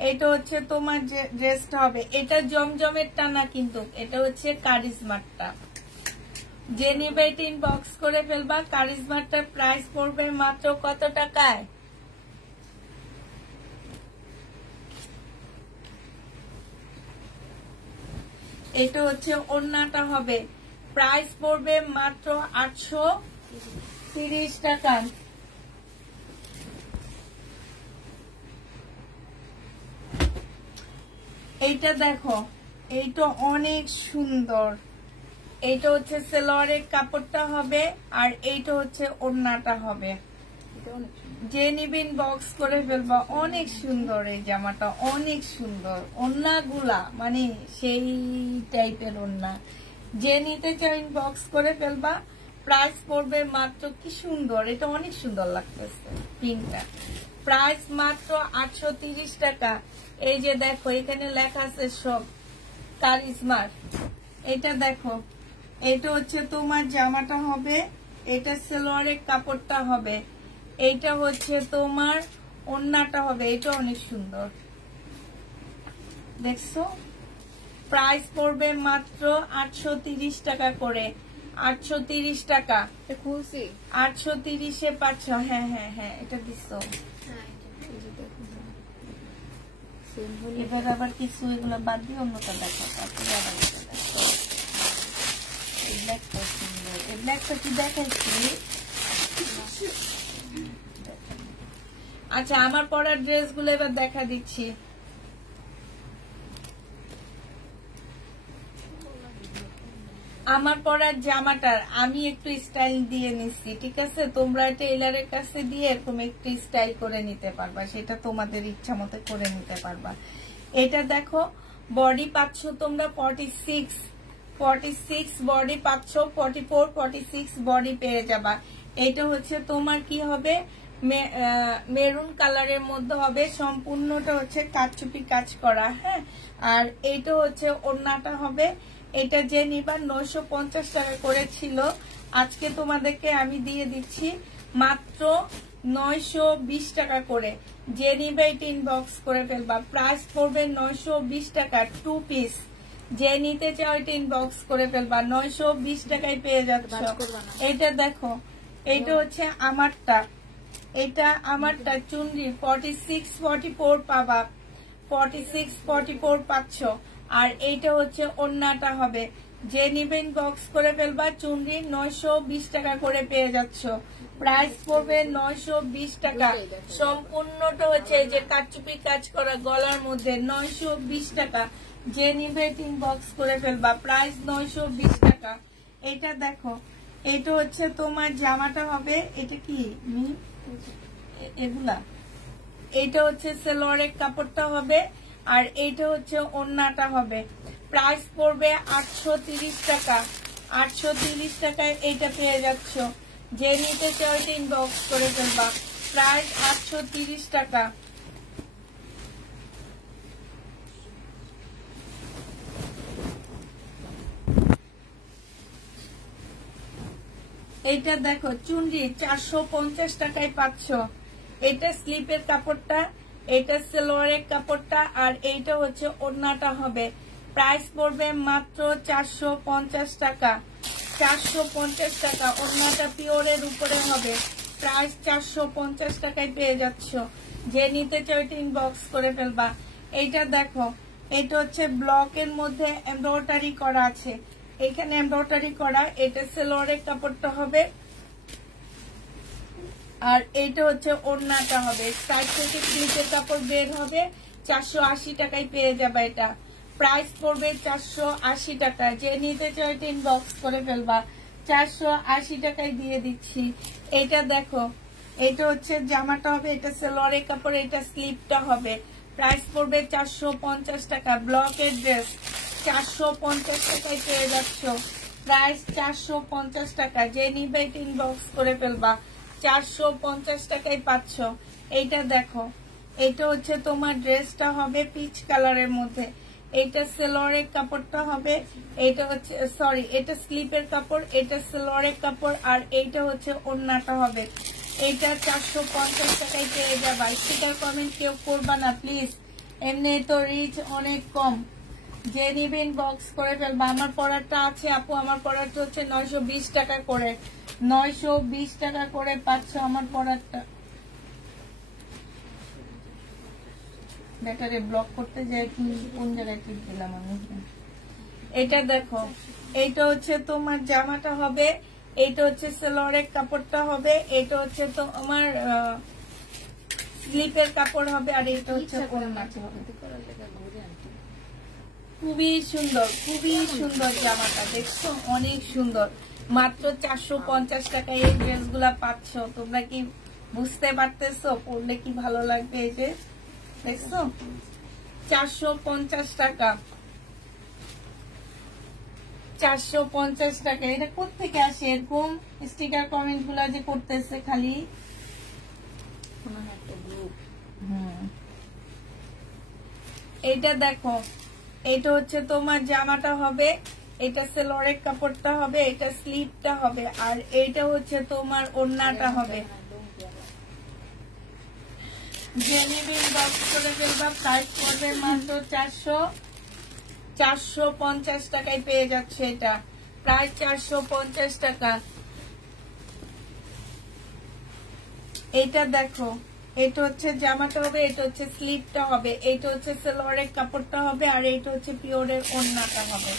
এটা হচ্ছে তোমার ড্রেসটা হবে এটা জমজমেরটা না কিন্তু এটা হচ্ছে কারিজমারটা যে নিবে এটা ইনবক্স করে ফেলবা কারিজমারটার প্রাইস পড়বে মাত্র কত টাকায় এটা হচ্ছে ওড়নাটা হবে প্রাইস পড়বে মাত্র 830 টাকা। এইটা দেখো, এইটা অনেক সুন্দর। এইটা হচ্ছে সালোয়ারের কাপড়টা হবে আর এইটা হচ্ছে ওড়নাটা হবে। যে নিবেন বক্স করে ফেলবা, অনেক সুন্দর এই জামাটা, অনেক সুন্দর। ওড়নাগুলা মানে সেই টাইপের ওড়না, যে নিতে চাই বক্স করে ফেলবা। প্রাইস পড়বে মাত্র, কি সুন্দর, এটা অনেক সুন্দর লাগতেছে পিঙ্কটা। প্রাইস মাত্র 830 টাকা। এই যে দেখো এখানে লেখা আছে সব কারিজমার। এটা দেখো, এটা হচ্ছে তোমার জামাটা হবে, এটা সালোয়ারের কাপড়টা হবে, এইটা হচ্ছে তোমার ওড়নাটা হবে। এটা অনেক সুন্দর, দেখছো। প্রাইস পড়বে মাত্র 830 টাকা করে। 830 টাকা খুলছি 830-এ পাচ্ছ। হ্যাঁ হ্যাঁ হ্যাঁ, এটা দিচ্ছ। এবার আবার কিছু এগুলো বাদ দিয়ে অন্যটা দেখো। তারপরে আবার এটা দেখো, এই ব্ল্যাকটা সুন্দর। এই ব্ল্যাকটা কি দেখাইছি? আচ্ছা, আমার পরার ড্রেসগুলো এবার দেখা দিচ্ছি। আমার পরার জামাটার আমি একটু স্টাইল দিয়ে নিচ্ছি, ঠিক আছে? তোমরা টেইলারের কাছে দিয়ে এরকম একটু স্টাইল করে নিতে পারবা, সেটা তোমাদের ইচ্ছা মতো করে নিতে পারবা। এটা দেখো, বডি পাচ্ছ তোমরা 46 বডি পাচ্ছ, 44 46 বডি পেয়ে যাবা। এটা হচ্ছে তোমার কি হবে, মেরুন কালারের মধ্যে হবে, সম্পূর্ণটা হচ্ছে কাচচুপি কাজ করা। হ্যাঁ, আর এইটা হচ্ছে ওড়নাটা হবে। এটা যে নিবা 950 টাকা করে ছিল, আজকে তোমাদেরকে আমি দিয়ে দিচ্ছি মাত্র 920 টাকা করে। যে নিবে এটা ইনবক্স করে ফেলবা। প্রাইস পড়বে 920 টাকা, 2 পিস। যে নিতে চাও এটা ইনবক্স করে ফেলবা, 920 টাকায় পেয়ে যাচ্ছ। এটা দেখো, এইটা হচ্ছে আমারটা, এটা আমারটা চুনরি 46 44 পাবা, 46 44 পাচ্ছ। আর এইটা হচ্ছে ওড়নাটা হবে। যে নিবেন বক্স করে ফেলবা, চুনরি 920 টাকা করে পেয়ে যাচ্ছ। প্রাইস পড়বে 920 টাকা। সম্পূর্ণটা হচ্ছে যে কাচচুপি কাজ করা গলার মধ্যে, 920 টাকা। যে নিবে বক্স করে ফেলবা, প্রাইস 920 টাকা। এটা দেখো, এটা হচ্ছে তোমার জামাটা হবে। এটা কি এগুলা, এইটা হচ্ছে সালোয়ারের কাপড়টা হবে আর এইটা হচ্ছে ওড়নাটা হবে। প্রাইস পড়বে 830 টাকা। 830 টাকায় এইটা পেয়ে যাচ্ছ। যে নিতে চাও এটা ইনবক্স করে ফেলবা, প্রাইস 830 টাকা। এইটা দেখো, চুনরি 450 টাকায় পাচ্ছ। এটা স্লিপের কাপড়টা, এটা সালোয়ারের কাপড়টা আর এইটা হচ্ছে ওড়নাটা হবে। প্রাইস পড়বে মাত্র 450 টাকা। 450 টাকা। ওড়নাটা পিওরের উপরে হবে। প্রাইস 450 টাকায় পেয়ে যাচ্ছ। যে নিতে চাও এটা ইনবক্স করে ফেলবা। এইটা দেখো, এটা হচ্ছে ব্লকের মধ্যে এমব্রয়ডারি করা আছে, এখানে এমব্রয়ডারি করা। এটা সালোয়ারের কাপড়টা হবে আর এইটা হচ্ছে ওড়নাটা হবে। সাইড থেকে স্লিপের কাপড় বের হবে। 480 টাকায় পেয়ে যাবে এটা। প্রাইস পড়বে 480 টাকা। যে নিতে চাও এটা ইনবক্স করে ফেলবা, 480 টাকায় দিয়ে দিচ্ছি। এটা দেখো, এটা হচ্ছে জামাটা হবে, এটা সালোয়ারের কাপড়, এটা স্লিপটা হবে। প্রাইস পড়বে 450 টাকা। ব্লকের ড্রেস 450 টাকায় পেয়ে যাচ্ছ। প্রাইস 450 টাকা। যে নিবে এটা ইনবক্স করে ফেলবা, 450 টাকায় পাচ্ছ। এইটা দেখো, এটা হচ্ছে তোমার ড্রেসটা হবে পিচ কালারের মধ্যে। এটা সালোয়ারের কাপড়টা হবে, এটা হচ্ছে সরি এটা স্লিপের কাপড়, এটা সালোয়ারের কাপড় আর এইটা হচ্ছে ওড়নাটা হবে। এইটা 450 টাকায় পেয়ে যাবা। স্টিকার কমেন্ট কেউ করবা না প্লিজ, এমনি তো রিচ অনেক কম। যে নিবেন বক্স করে ফেলবা। আমার পরারটা আছে আপু, আমার পরারটা হচ্ছে 920 টাকা করে। 920 টাকা করে পাচ্ছ আমার পরারটা। ব্যাটারে ব্লক করতে যাই কোন জায়গায় ক্লিক দিলাম আমি। এটা দেখো, এইটা হচ্ছে তোমার জামাটা হবে, এইটা হচ্ছে সালোয়ারের কাপড়টা হবে, এইটা হচ্ছে তোমার স্লিপের কাপড় হবে, আর এইটা হচ্ছে ওড়নাটা হবে। খুবই সুন্দর, খুবই সুন্দর জামাটা, দেখছো অনেক সুন্দর। মাত্র 450 টাকায় এই ড্রেসগুলা পাচ্ছ। তোমরা কি বুঝতে পারতেছো পরলে কি ভালো লাগবে? এই যে দেখছো 450 টাকা, 450 টাকা। এটা কোত্থেকে আসে এরকম স্টিকার কমেন্ট গুলা যে করতেছে খালি? এইটা দেখো, এটা হচ্ছে তোমার জামাটা হবে, এটা সালোয়ারের কাপড়টা হবে, এটা স্লিপটা হবে, আর এইটা হচ্ছে তোমার ওড়নাটা হবে। জেনিবিন বক্স করে ফেলবা, প্রাইস পড়বে মাত্র 450 টাকায় পেয়ে যাচ্ছে। এটা প্রায় 450 টাকা। এটা দেখো, এটা হচ্ছে জামাটা হবে, এটা হচ্ছে স্লিপটা হবে, এটা হচ্ছে সালোয়ারের কাপড়টা হবে, আর এটা হচ্ছে পিওরের ওড়নাটা হবে।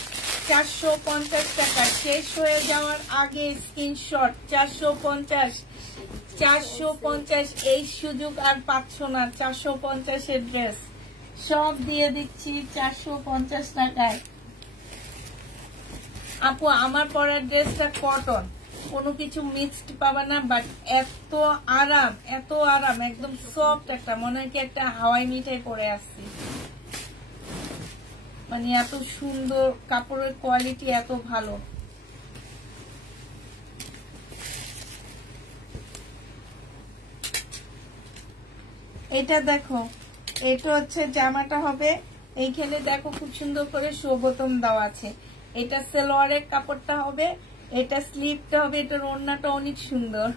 450 টাকা। শেষ হয়ে যাওয়ার আগে স্ক্রিনশট। 450 এই সুযোগ আর পাচ্ছ না। 450 এর ড্রেস সব দিয়ে দিচ্ছি 450 টাকায়। আপু আমার পরার ড্রেসটা কটন, কোনো কিছু মিক্সড পাবা না, বাট এত আরাম, এত আরাম, একদম সফট একটা, মনে হয় কি একটা হাওয়াই মিঠাই পরে আসছি। মানে এত সুন্দর, কাপড়ের কোয়ালিটি এত ভালো। এটা দেখো, এটা হচ্ছে জামাটা হবে, এইখানে দেখো খুব সুন্দর করে শোবোতম দেওয়া আছে। এটা সালোয়ারের কাপড়টা হবে, এটা স্লিপটা হবে, এটার ওড়নাটা অনেক সুন্দর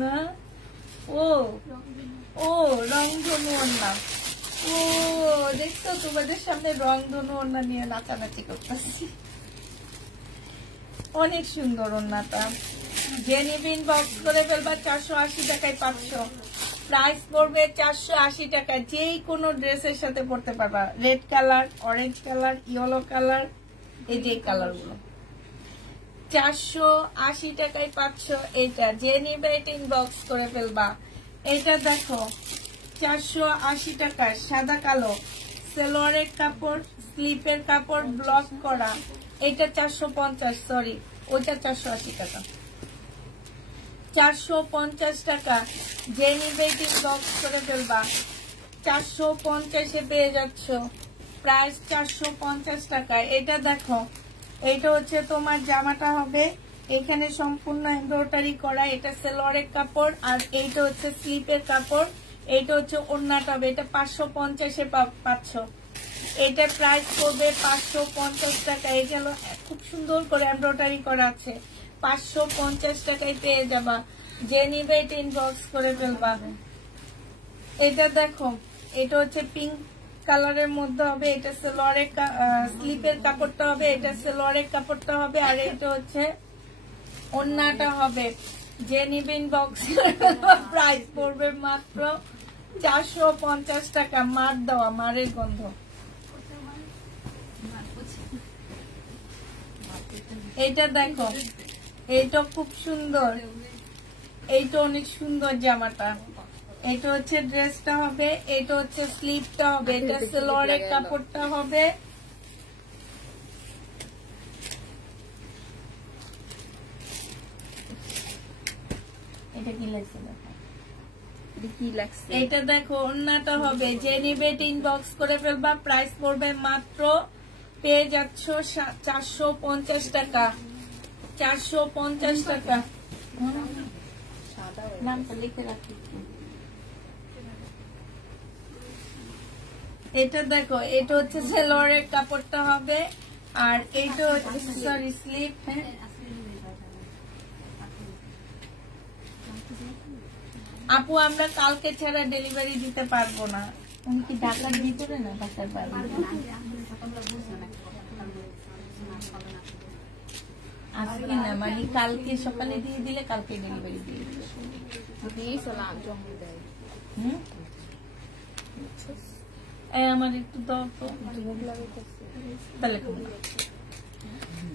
না? ও ও রংধনু ওড়না। ও দেখছো, তোমাদের সামনে রংধনু ওড়না নিয়ে নাচানাচি করতেছি। অনেক সুন্দর ওড়নাটা। জেনিবিন বক্স করে ফেলবা, 480 টাকায় পাচ্ছ। প্রাইস পড়বে 480 টাকা। যেই কোনো ড্রেসের সাথে পড়তে পারবা। Red colour, orange colour, yellow colour, এই যে কালার গুলো 480 টাকায় পাচ্ছ। এইটা যে নিবে এটা ইনবক্স করে ফেলবা। এটা দেখো 480 টাকা, সাদা কালো, সালোয়ারের কাপড়, স্লিপের কাপড়, ব্লক করা। এটা 450, সরি ওইটা 480 টাকা। 450 টাকা। যে নিবে এটা ইনবক্স করে ফেলবা। 450-এ পেয়ে যাচ্ছ। প্রাইস 450 টাকা। এটা দেখো, এটা হচ্ছে তোমার জামাটা হবে, এখানে সম্পূর্ণ এমব্রয়ডারি করা, এটা সালোয়ারের কাপড়, আর এইটা হচ্ছে স্লিপের কাপড়, এইটা হচ্ছে ওড়নাটা হবে। এটা 550-এ পাচ্ছ। এটা প্রাইস পড়বে 550 টাকা। এটা হলো খুব সুন্দর করে এমব্রয়ডারি করা আছে। 550 টাকায় পেয়ে যাবা। যে নিবে এটা ইনবক্স করে ফেলবা। এটা দেখো, এটা হচ্ছে পিঙ্ক কালারের মধ্যে হবে, এটা সালোয়ারের স্লিপের কাপড়টা হবে, এটা সালোয়ারের কাপড়টা হবে, আর এটা হচ্ছে ওড়নাটা হবে। যে নিবে ইনবক্স প্রাইস পড়বে মাত্র 450 টাকা। মার দেওয়া, মারের গন্ধ। এইটা দেখো, এইটা খুব সুন্দর, এইটা অনেক সুন্দর জামাটা। এটা হচ্ছে ড্রেসটা হবে, এটা হচ্ছে স্লিপটা হবে, এটা সালোয়ারের কাপড়টা হবে, এটা কি লাগছে এইটা দেখো ওড়নাটা হবে। যে নিবে ইনবক্স করে ফেলবা। প্রাইস পড়বে মাত্র, পেয়ে যাচ্ছ 450 টাকা। 450 টাকা। নামটা লিখে রাখি। এটা দেখো, এটা হচ্ছে সালোয়ারের কাপড়টা হবে, আর এইটা হচ্ছে সরি স্লিপ। হ্যাঁ আপু, আমরা কালকে ছাড়া ডেলিভারি দিতে পারবো না। উনি কি ঢাকার ভিতরে না বাসার বাইরে? আসবে না, মানে কালকে সকালে দিয়ে দিলে কালকে ডেলিভারি দিয়ে দিবে। আমার একটু দাও তো, তাহলে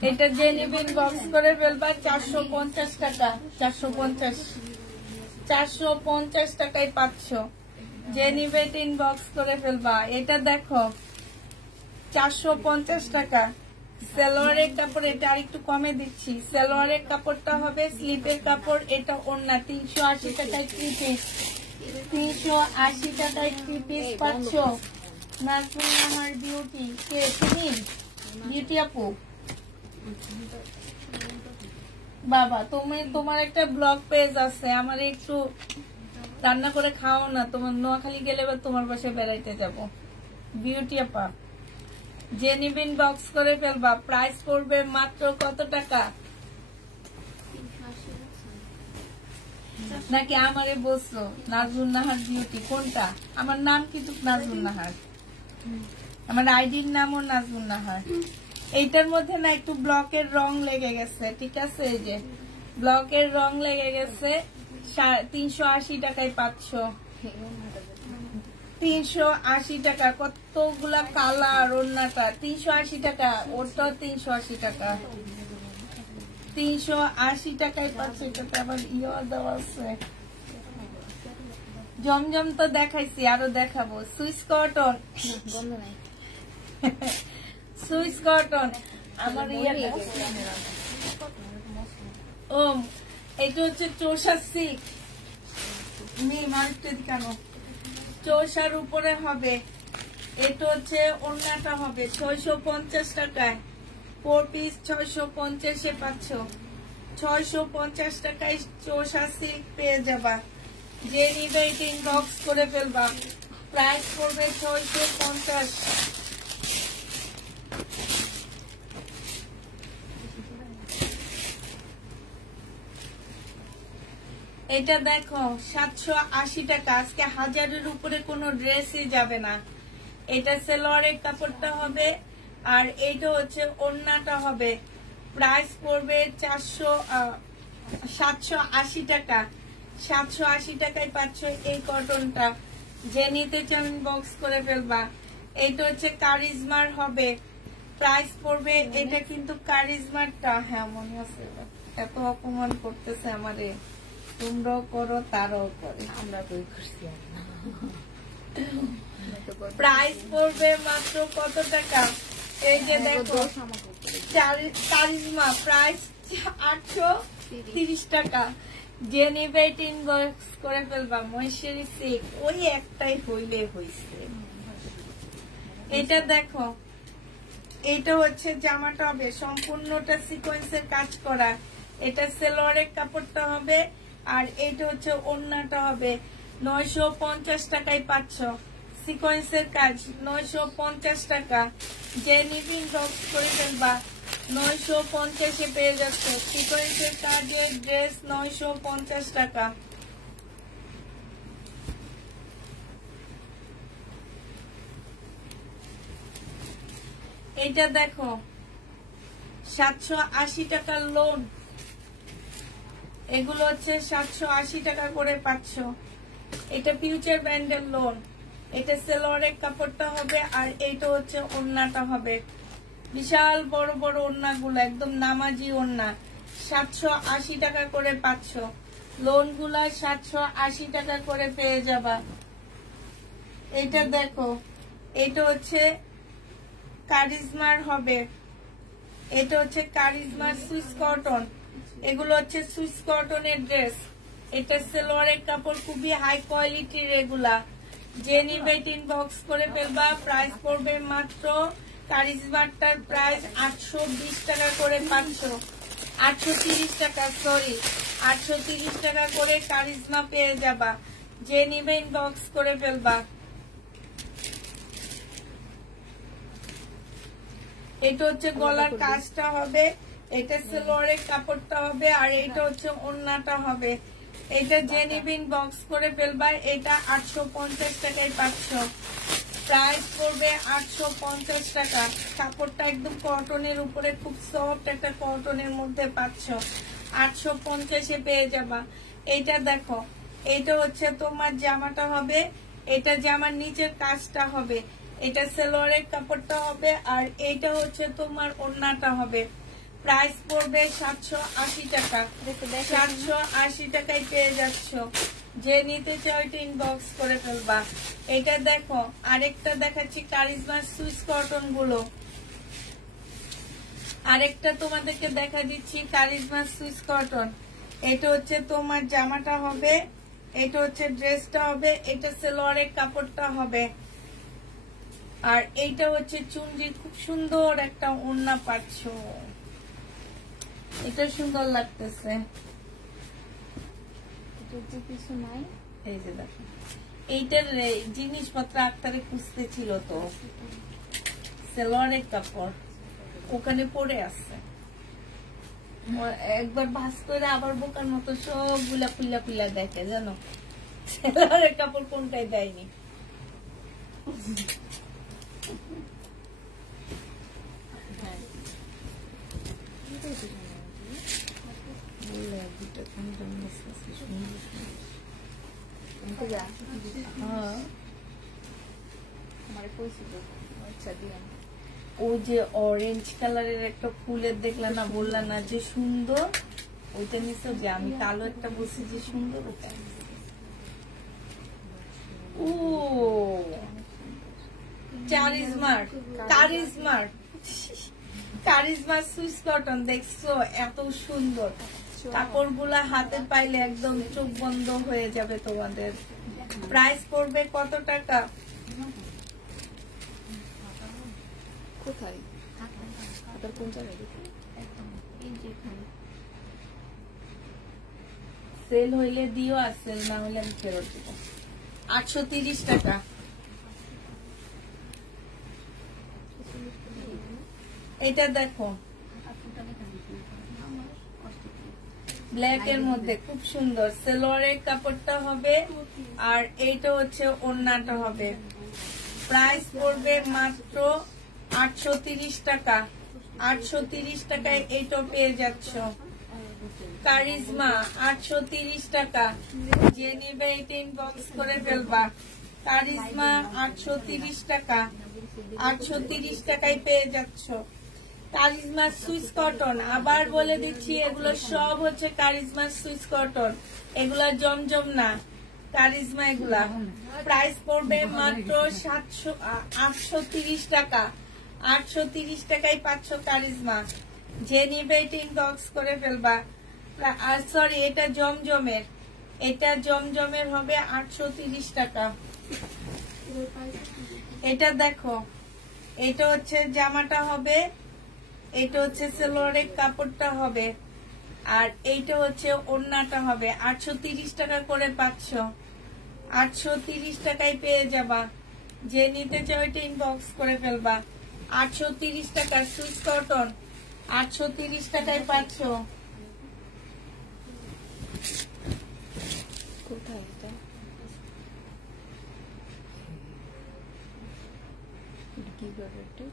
এটা যে নিবেন বক্স করে ফেলবা 450 টাকা, 450 টাকায় 500। যে নিবে ইনবক্স করে ফেলবা। এটা দেখো 450 টাকা সালোয়ারের কাপড়, এটা আরেকটু কমে দিচ্ছি। সালোয়ারের কাপড়টা হবে স্লিপের কাপড়, এটা ওড়না 380 টাকায় 3 পিস, 380 টাকায় 3 পিস পাচ্ছ। নাজমুল আমার বিউটি কে তুমি? বিউটি আপু বাবা, তুমি তোমার একটা ব্লগ পেজ আছে, আমার একটু রান্না করে খাও না। তোমার নোয়াখালী গেলে বা তোমার বাসায় বেড়াইতে যাব। বিউটি আপা যে নিবেন বক্স করে ফেলবা। প্রাইস পড়বে মাত্র কত টাকা? নাকি আমারে বলছো নাজমুল নাহার বিউটি? কোনটা? আমার নাম কিন্তু নাজমুল নাহার, আমার আইডির নামও নাজমুল নাহার। এইটার মধ্যে না একটু ব্লকের রং লেগে গেছে, ঠিক আছে? এই যে ব্লকের রং লেগে গেছে। 380 টাকায় 500, 380 টাকা। কতগুলা কালার ওড়নাটা, 380 টাকা। ওটাও 380 টাকা, 380 টাকায় 500। এটাতে আবার ইয়ে দেওয়া আছে। জমজম তো দেখাইছি, আরো দেখাবো। সুইস কটন, সুইস কটন আমার ইয়েটা। ও এটা হচ্ছে চৌষা সিক কেন চৌষার উপরে হবে। এটা হচ্ছে ওড়নাটা হবে 650 টাকায় 4 পিস, 650-এ পাচ্ছ। 650 টাকায় চৌষা সিল্ক পেয়ে যাবা। যে নিবে ইনবক্স করে ফেলবা। প্রাইস পড়বে 650। এটা দেখো 780 টাকা। আজকে 1000-এর উপরে কোনো ড্রেসই যাবে না। এটা সালোয়ারের কাপড়টা হবে, আর এইটা হচ্ছে ওড়নাটা হবে। প্রাইস পড়বে 780 টাকা। 780 টাকায় পাচ্ছ এই কটনটা। যে নিতে চান বক্স করে ফেলবা। এইটা হচ্ছে কারিজমার হবে। প্রাইস পড়বে, এটা কিন্তু কারিজমারটা, হ্যাঁ মনে আছে। এত অপমান করতেছে আমারে, তোমরাও করো তারাও করে, আমরা বই করছি। প্রাইস পড়বে মাত্র কত টাকা? এই যে দেখো কারিজমা, প্রাইস 830 টাকা। যে নিবে ইনবক্স করে ফেলবা। মহেশ্বরী সিক ওই একটাই হইলে হইছে। এটা দেখো, এটা হচ্ছে জামাটা হবে সম্পূর্ণটা সিকোয়েন্সের কাজ করা। এটা সালোয়ারের কাপড়টা হবে, আর এইটা হচ্ছে ওড়নাটা হবে। 950 টাকায় পাচ্ছ। সিকোয়েন্সের কাজ 950 টাকা। যে নিবিন বক্স করে ফেলবা। 950-এ পেয়ে যাচ্ছে সিকোয়েন্সের কাজের ড্রেস, 950 টাকা। এটা দেখো 780 টাকার লোন। এগুলো হচ্ছে 780 টাকা করে পাচ্ছ। এটা ফিউচার ব্র্যান্ডের লোন। এটা সালোয়ারের কাপড়টা হবে, আর এইটা হচ্ছে ওড়নাটা হবে। বিশাল বড় বড় ওড়নাগুলো, একদম নামাজি ওড়না। 780 টাকা করে পাচ্ছ। লোন গুলা 780 টাকা করে পেয়ে যাবা। এটা দেখো, এটা হচ্ছে কারিজমার হবে। এটা হচ্ছে কারিজমার সুইস কটন। এগুলো হচ্ছে সুইস কটনের ড্রেস। এটা সালোয়ারের কাপড় খুবই হাই কোয়ালিটির। এগুলা যে নিবে ইনবক্স করে ফেলবা। প্রাইস পড়বে মাত্র, কারিজমারটার প্রাইস 820 টাকা করে পাচ্ছ। 830 টাকা, সরি 830 টাকা করে কারিজমা পেয়ে যাবা। যে নিবে ইনবক্স করে ফেলবা। এটা হচ্ছে গলার কাজটা হবে। এটা সালোয়ারের কাপড়টা হবে, আর এটা হচ্ছে ওড়নাটা হবে। এটা যে নিবিন বক্স করে ফেলবা। এটা 850 টাকায় পাচ্ছ। প্রাইস পড়বে 850 টাকা। কাপড়টা একদম কটনের উপরে, খুব সফট একটা কটনের মধ্যে পাচ্ছ। 850-এ পেয়ে যাবা। এইটা দেখো, এটা হচ্ছে তোমার জামাটা হবে। এটা জামার নিচের কাজটা হবে। এটা সালোয়ারের কাপড়টা হবে, আর এইটা হচ্ছে তোমার ওড়নাটা হবে। প্রাইস পড়বে 780 টাকা। 780 টাকায় পেয়ে যাচ্ছ। যে নিতে চাও এটা ইনবক্স করে ফেলবা। এটা দেখো, আরেকটা দেখাচ্ছি কারিজমা সুইস কটন গুলো। আরেকটা তোমাদেরকে দেখা দিচ্ছি কারিজমা সুইস কটন। এটা হচ্ছে তোমার জামাটা হবে, এটা হচ্ছে ড্রেসটা হবে, এটা সালোয়ারের কাপড়টা হবে, আর এইটা হচ্ছে চুনরি। খুব সুন্দর একটা ওড়না পাচ্ছ, এটা সুন্দর লাগতেছে। কিছু নাই, এই যে দেখো, এইটার জিনিসপত্র আক্তারে খুঁজতে ছিল তো, সালোয়ারের কাপড় ওখানে পড়ে আছে। একবার ভাস করে আবার বোকার মতো সবগুলা পিলা পিলা দেখে, জানো সালোয়ারের কাপড় কোনটাই দেয়নি। ও যে অরেঞ্জ কালারের একটা ফুলের দেখলা না, বললা না যে সুন্দর, ওইটা নিছো যে আমি কালো একটা বলছি যে সুন্দর, ওটা ও কারিজমা সুইস কটন দেখছো, এত সুন্দর কাপড়গুলা হাতে পাইলে একদম চোখ বন্ধ হয়ে যাবে তোমাদের। প্রাইস পড়বে কত টাকা? কোথায়? কোন জায়গায়? সেল হইলে দিও, আর সেল না হইলে আমি ফেরত দিব। 830 টাকা। এটা দেখো, ব্ল্যাক এর মধ্যে খুব সুন্দর সালোয়ারের কাপড়টা হবে, আর এইটা হচ্ছে ওড়নাটা হবে। প্রাইস পড়বে মাত্র 830 টাকা। 830 টাকায় এইটা পেয়ে যাচ্ছ। কারিজমা 830 টাকা। যে নিবে এটা ইনবক্স করে ফেলবা। কারিজমা 830 টাকা। 830 টাকায় পেয়ে যাচ্ছ। কারিজমা সুইস কটন, আবার বলে দিচ্ছি এগুলো সব হচ্ছে কারিজমা সুইস কটন, এগুলা জমজম না, কারিজমা এগুলা। প্রাইস পড়বে মাত্র 830 টাকা। 830 টাকায় পাচ্ছ কারিজমা। যে নিবে এটা ইনবক্স করে ফেলবা। আর সরি, এটা জমজমের, এটা জমজমের হবে 830 টাকা। এটা দেখো, এটা হচ্ছে জামাটা হবে, এটা হচ্ছে সালোয়ারের কাপড়টা হবে, আর এইটা হচ্ছে ওড়নাটা হবে। 830 টাকা করে পাচ্ছ। 830 টাকায় পেয়ে যাবা। যে নিতে চাও এটা ইনবক্স করে ফেলবা। 830 টাকা সুইস কটন, 830 টাকায় পাচ্ছ। কোথায় এটা? কি ব্যাপারটা?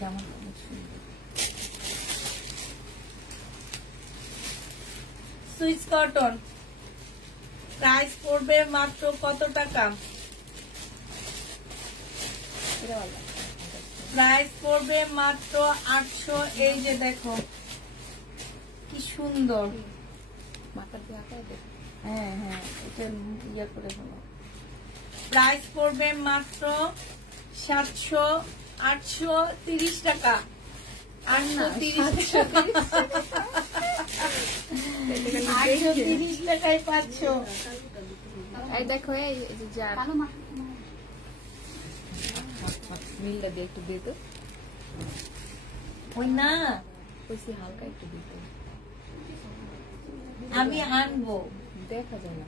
জামাটা অনেক সুন্দর। সুইস কটন, প্রাইস পড়বে মাত্র কত টাকা? প্রাইস পড়বে মাত্র 800। এই যে দেখো কি সুন্দর, হ্যাঁ হ্যাঁ, এটা ইয়ে করে দেবো। প্রাইস পড়বে মাত্র 830 টাকা। 830 টাকায় পাচ্ছ। এই দেখো, এই যে যার মিলটা দিয়ে একটু দিত, ওই না, ওইসি হালকা একটু দিত, আমি আনবো, দেখা যায় না।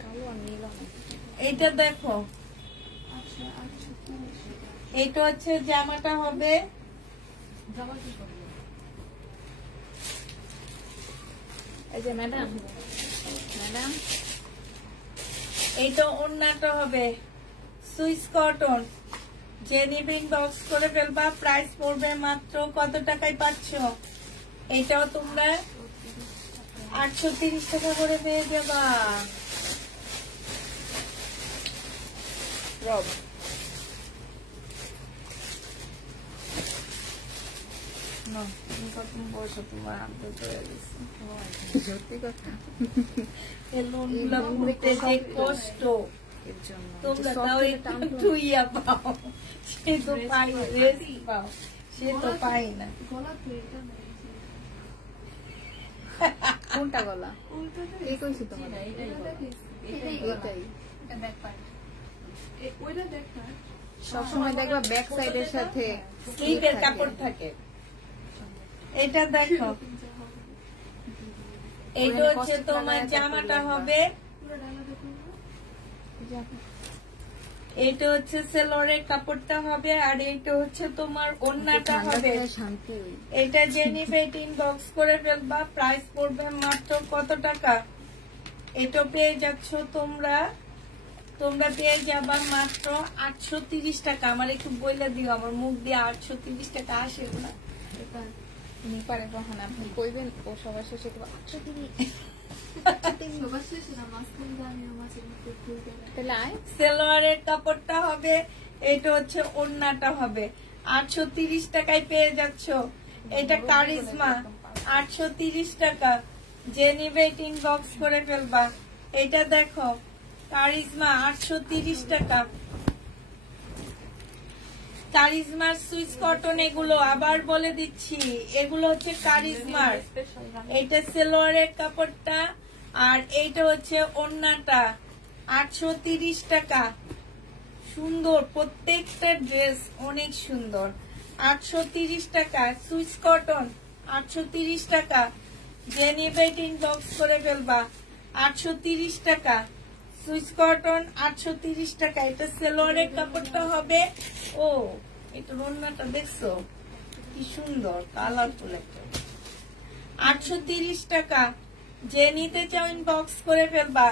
কালো আর নীল। এইটা দেখো, এইটা হচ্ছে জামাটা হবে, এই যে ম্যাডাম, এইটা ওড়নাটা হবে সুইস কটন। যে নিবে ইনবক্স করে ফেলবা। প্রাইস পড়বে মাত্র কত টাকায় পাচ্ছ? এইটাও তোমরা 830 টাকা করে পেয়ে যাবা। রব না, তুমি কত বসো, তোমার আনতে চলে গেছে। সত্যি কথা, এই লোনগুলো করতে যে কষ্ট, এর জন্য তোমরা তাও একটু ইয়া পাও, সে তো পাই, রেস্ট পাও, সে তো পাই না। কোনটা গলা এই কইছি তোমার এইটাই সবসময় দেখবা ব্যাক সাইডের সাথে স্লিপের কাপড় থাকে। এটা দেখো, এইটা হচ্ছে তোমার জামাটা হবে, এইটা হচ্ছে সেলরের কাপড়টা হবে, আর এইটা হচ্ছে তোমার ওড়নাটা হবে। এটা যে নিবে ইনবক্স করে ফেলবা। প্রাইস পড়বে মাত্র কত টাকা? এটা পেয়ে যাচ্ছ তোমরা পেয়ে যাবা মাত্র 830 টাকা। আমার একটু বইলে দিও, আমার মুখ দিয়ে 830 টাকা আসে না। তুমি পারে কখন আপনি কইবেন ও সবার শেষে তো সেলোয়ারের কাপড়টা হবে, এটা হচ্ছে ওড়নাটা হবে। 830 টাকায় পেয়ে যাচ্ছ। এটা কারিজমা, 830 টাকা। যে নিবে ইনবক্স করে ফেলবা। এটা দেখো, কারিজমা 830 টাকা। কারিজমার সুইচ কটন, এগুলো আবার বলে দিচ্ছি, এগুলো হচ্ছে কারিজমার। এটা সেলোয়ারের কাপড়টা, আর এইটা হচ্ছে ওড়নাটা। 830 টাকা। সুন্দর, প্রত্যেকটা ড্রেস অনেক সুন্দর। 830 টাকা সুইচ কটন, 830 টাকা। যে নিবে ইনবক্স করে ফেলবা। 830 টাকা সুইচ কটন, 830 টাকা। এটা সেলোয়ারের কাপড়টা হবে। ও, এটা ওড়নাটা দেখছো কি সুন্দর, কালারফুল একটা। 830 টাকা। যে নিতে চাও ইনবক্স করে ফেলবা।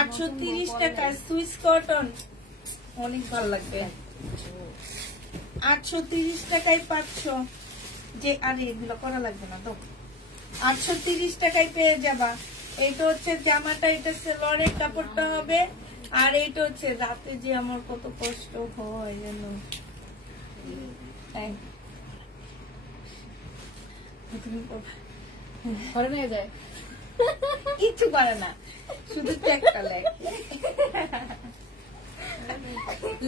830 টাকা সুইচ কটন, অনেক ভালো লাগবে। 830 টাকায় পাচ্ছ। যে আরে এগুলো করা লাগবে না তো, 830 টাকায় পেয়ে যাবা। এইটা হচ্ছে জামাটা, এটা সেলোয়ারের কাপড়টা হবে, আর এইটা হচ্ছে রাতে যে আমার কত কষ্ট হয় জানো। ঘরে নিয়ে যায়, কিছু করে না, শুধু চেকটা লেখ।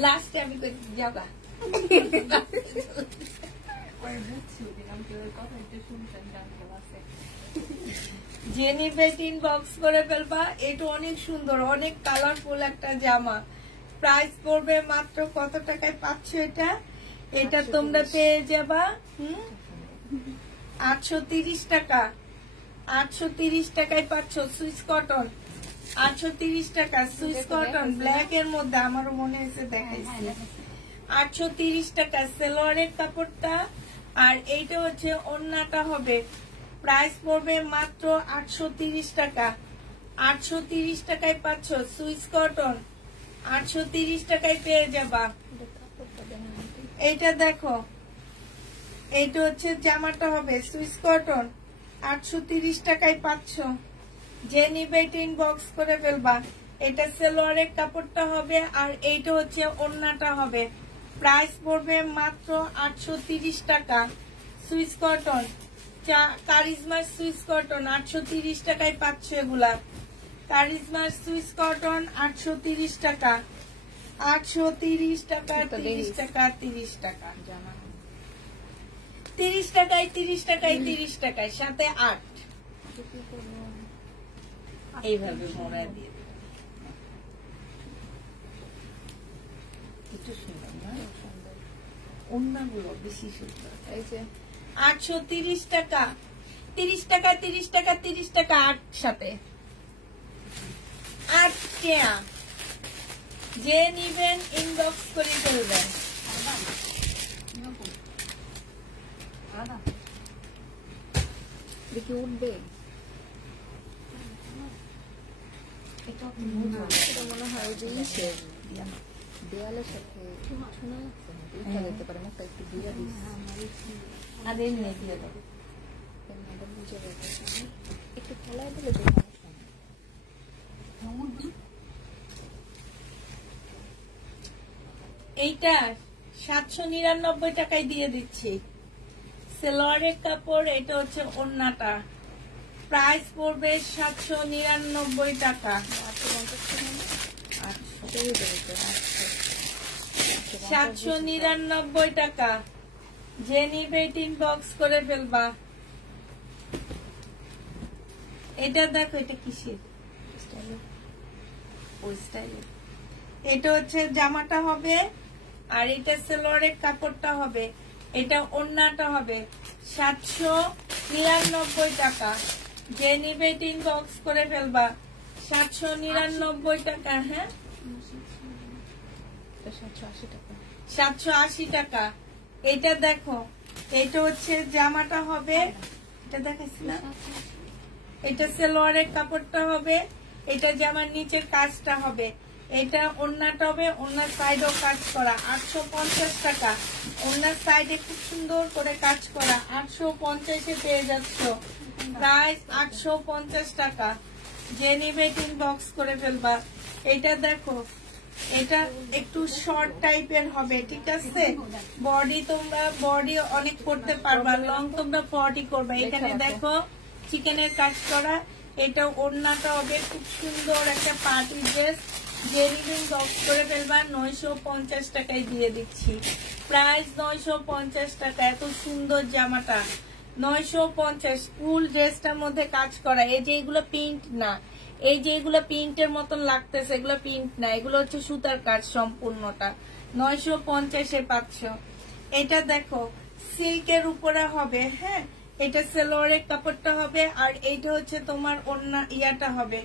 লাস্টে আমি যাবা যে নিবে ইনবক্স করে ফেলবা। এটা অনেক সুন্দর, অনেক কালারফুল একটা জামা। প্রাইস পড়বে মাত্র কত টাকায় পাচ্ছ এটা? এটা তোমরা পেয়ে যাবা 830 টাকা। 830 টাকায় পাচ্ছ সুইচ কটন। 830 টাকা সুইচ কটন, ব্ল্যাক এর মধ্যে, আমারও মনে হয়েছে দেখাইছি। 830 টাকা সেলোয়ারের কাপড়টা, আর এইটা হচ্ছে ওড়নাটা হবে। প্রাইস পড়বে মাত্র 830 টাকা। 830 টাকায় পাচ্ছ সুইচ কটন, 830 টাকায় পেয়ে যাবা। এইটা দেখো, এইটা হচ্ছে জামাটা হবে সুইচ কটন, 830 টাকায় পাচ্ছ। যে নিবে ইনবক্স করে ফেলবা। এটা সেলোয়ারের কাপড়টা হবে, আর এইটা হচ্ছে ওড়নাটা হবে। প্রাইস পড়বে মাত্র 830 টাকা। সুইচ কটন, কারিজমার সুইচ কটন, 830 টাকায় পাচ্ছ এগুলা। কারিজমার সুইচ কটন 830 টাকা। 830 টাকা, 30 টাকা, 30 টাকা, 30 টাকায়, 30 টাকায়, 30 টাকায়, সাথে 8। এইভাবে মোড়া দিয়ে একটু সুন্দর না? ওড়নাগুলো বেশি সুন্দর। এই যে 830 টাকা, 30 টাকা, 30 টাকা, 30 টাকা, 8 সাথে 8 কেয়া। যে নিবেন ইনবক্স করে ফেলবেন। দেখি উঠবে, এটা মনে হয় ওই যে দেয়ালের সাথে শোনা যাচ্ছে না, উঠা যেতে পারে, মুখটা একটু দিয়ে দিস। আর এমনি দিয়ে দেবো। বুঝে গেছে একটু খেলায় দিলে তো সমস্যা নেই। এইটা 799 টাকায় দিয়ে দিচ্ছি। সেলোয়ারের কাপড়, এটা হচ্ছে ওড়নাটা, প্রাইস পড়বে 799 টাকা। 799 টাকা। যে নিবে ইনবক্স করে ফেলবা। এটা দেখো, এটা কিসের ওই স্টাইলে। এটা হচ্ছে জামাটা হবে, আর এটা সেলোয়ারের কাপড়টা হবে, এটা ওড়নাটা হবে। 799 টাকা। যে নিবে ইনবক্স করে ফেলবা। 799 টাকা। হ্যাঁ, 780 টাকা। 780 টাকা। এটা দেখো, এটা হচ্ছে জামাটা হবে, এটা দেখাচ্ছি না, এটা সেলোয়ারের কাপড়টা হবে, এটা জামার নিচের কাজটা হবে, এটা ওড়নাটা হবে, ওড়নার সাইডও কাজ করা। 850 টাকা। ওড়নার সাইডে খুব সুন্দর করে কাজ করা। 850-এ পেয়ে যাচ্ছ। প্রাইস 850 টাকা। যে নিবে ইনবক্স করে ফেলবা। এটা দেখো, এটা একটু শর্ট টাইপের হবে, ঠিক আছে। বডি তোমরা বডি অনেক করতে পারবা, লং তোমরা 40 করবা। এখানে দেখো চিকেনের কাজ করা। এটা ওড়নাটা হবে, খুব সুন্দর একটা পার্টি ড্রেস। যে নিবে ইনবক্স করে ফেলবা। 950 টাকায় দিয়ে দিচ্ছি। প্রাইস 950 টাকা। এত সুন্দর জামাটা 950। ফুল ড্রেসটার মধ্যে কাজ করা। এই যে এগুলো প্রিন্ট না, এই যে এগুলো প্রিন্টের মতন লাগতেছে, এগুলো প্রিন্ট না, এগুলো হচ্ছে সুতার কাজ সম্পূর্ণটা। 950-এ পাচ্ছ। এটা দেখো সিল্কের উপরে হবে। হ্যাঁ, এটা সেলোয়ারের কাপড়টা হবে, আর এইটা হচ্ছে তোমার ওড়না ইয়াটা হবে,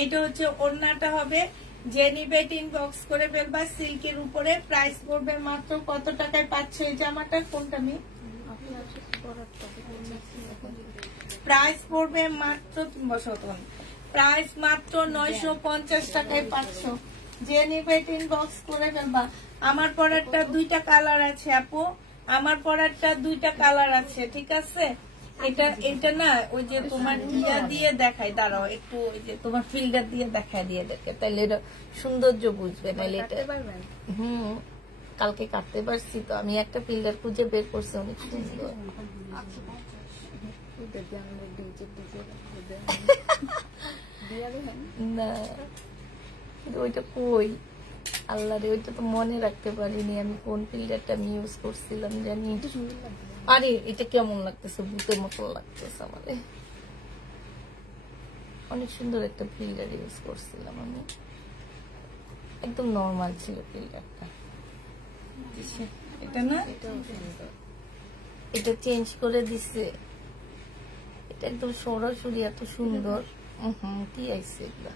এইটা হচ্ছে ওড়নাটা হবে। যে নিবে ইনবক্স করে ফেলবা। সিল্কের উপরে। প্রাইস পড়বে মাত্র কত টাকায় পাচ্ছ এই জামাটা? কোনটা মি প্রাইস পড়বে মাত্র 300। প্রাইস মাত্র 950 টাকায় পাচ্ছ। যে নিবে ইনবক্স করে ফেলবা। আমার পরারটা 2টা কালার আছে আপু, আমার পরারটা 2টা কালার আছে, ঠিক আছে। এটা না ওই যে তোমার ইয়া দিয়ে দেখায়, দাঁড়াও একটু, ওই যে তোমার ফিল্টার দিয়ে দেখায় দিয়ে দেখে, তাহলে এটা সৌন্দর্য বুঝবে। নাইলে এটা কালকে কাটতে পারছি তো, আমি একটা ফিল্টার খুঁজে বের করছি, অনেক সুন্দর। না ওইটা কই আল্লাহ রে, ওইটা তো মনে রাখতে পারিনি আমি কোন ফিল্টারটা আমি ইউজ করছিলাম জানি। আরে এটা কেমন লাগতেছে, ভূতের মতো লাগতেছে আমার। অনেক সুন্দর একটা ফিল্টার ইউজ করছিলাম আমি, একদম নর্মাল ছিল ফিল্টারটা। এটা না, এটা চেঞ্জ করে দিছে, এটা একদম সরাসরি এত সুন্দর। কি আইছে এগুলা,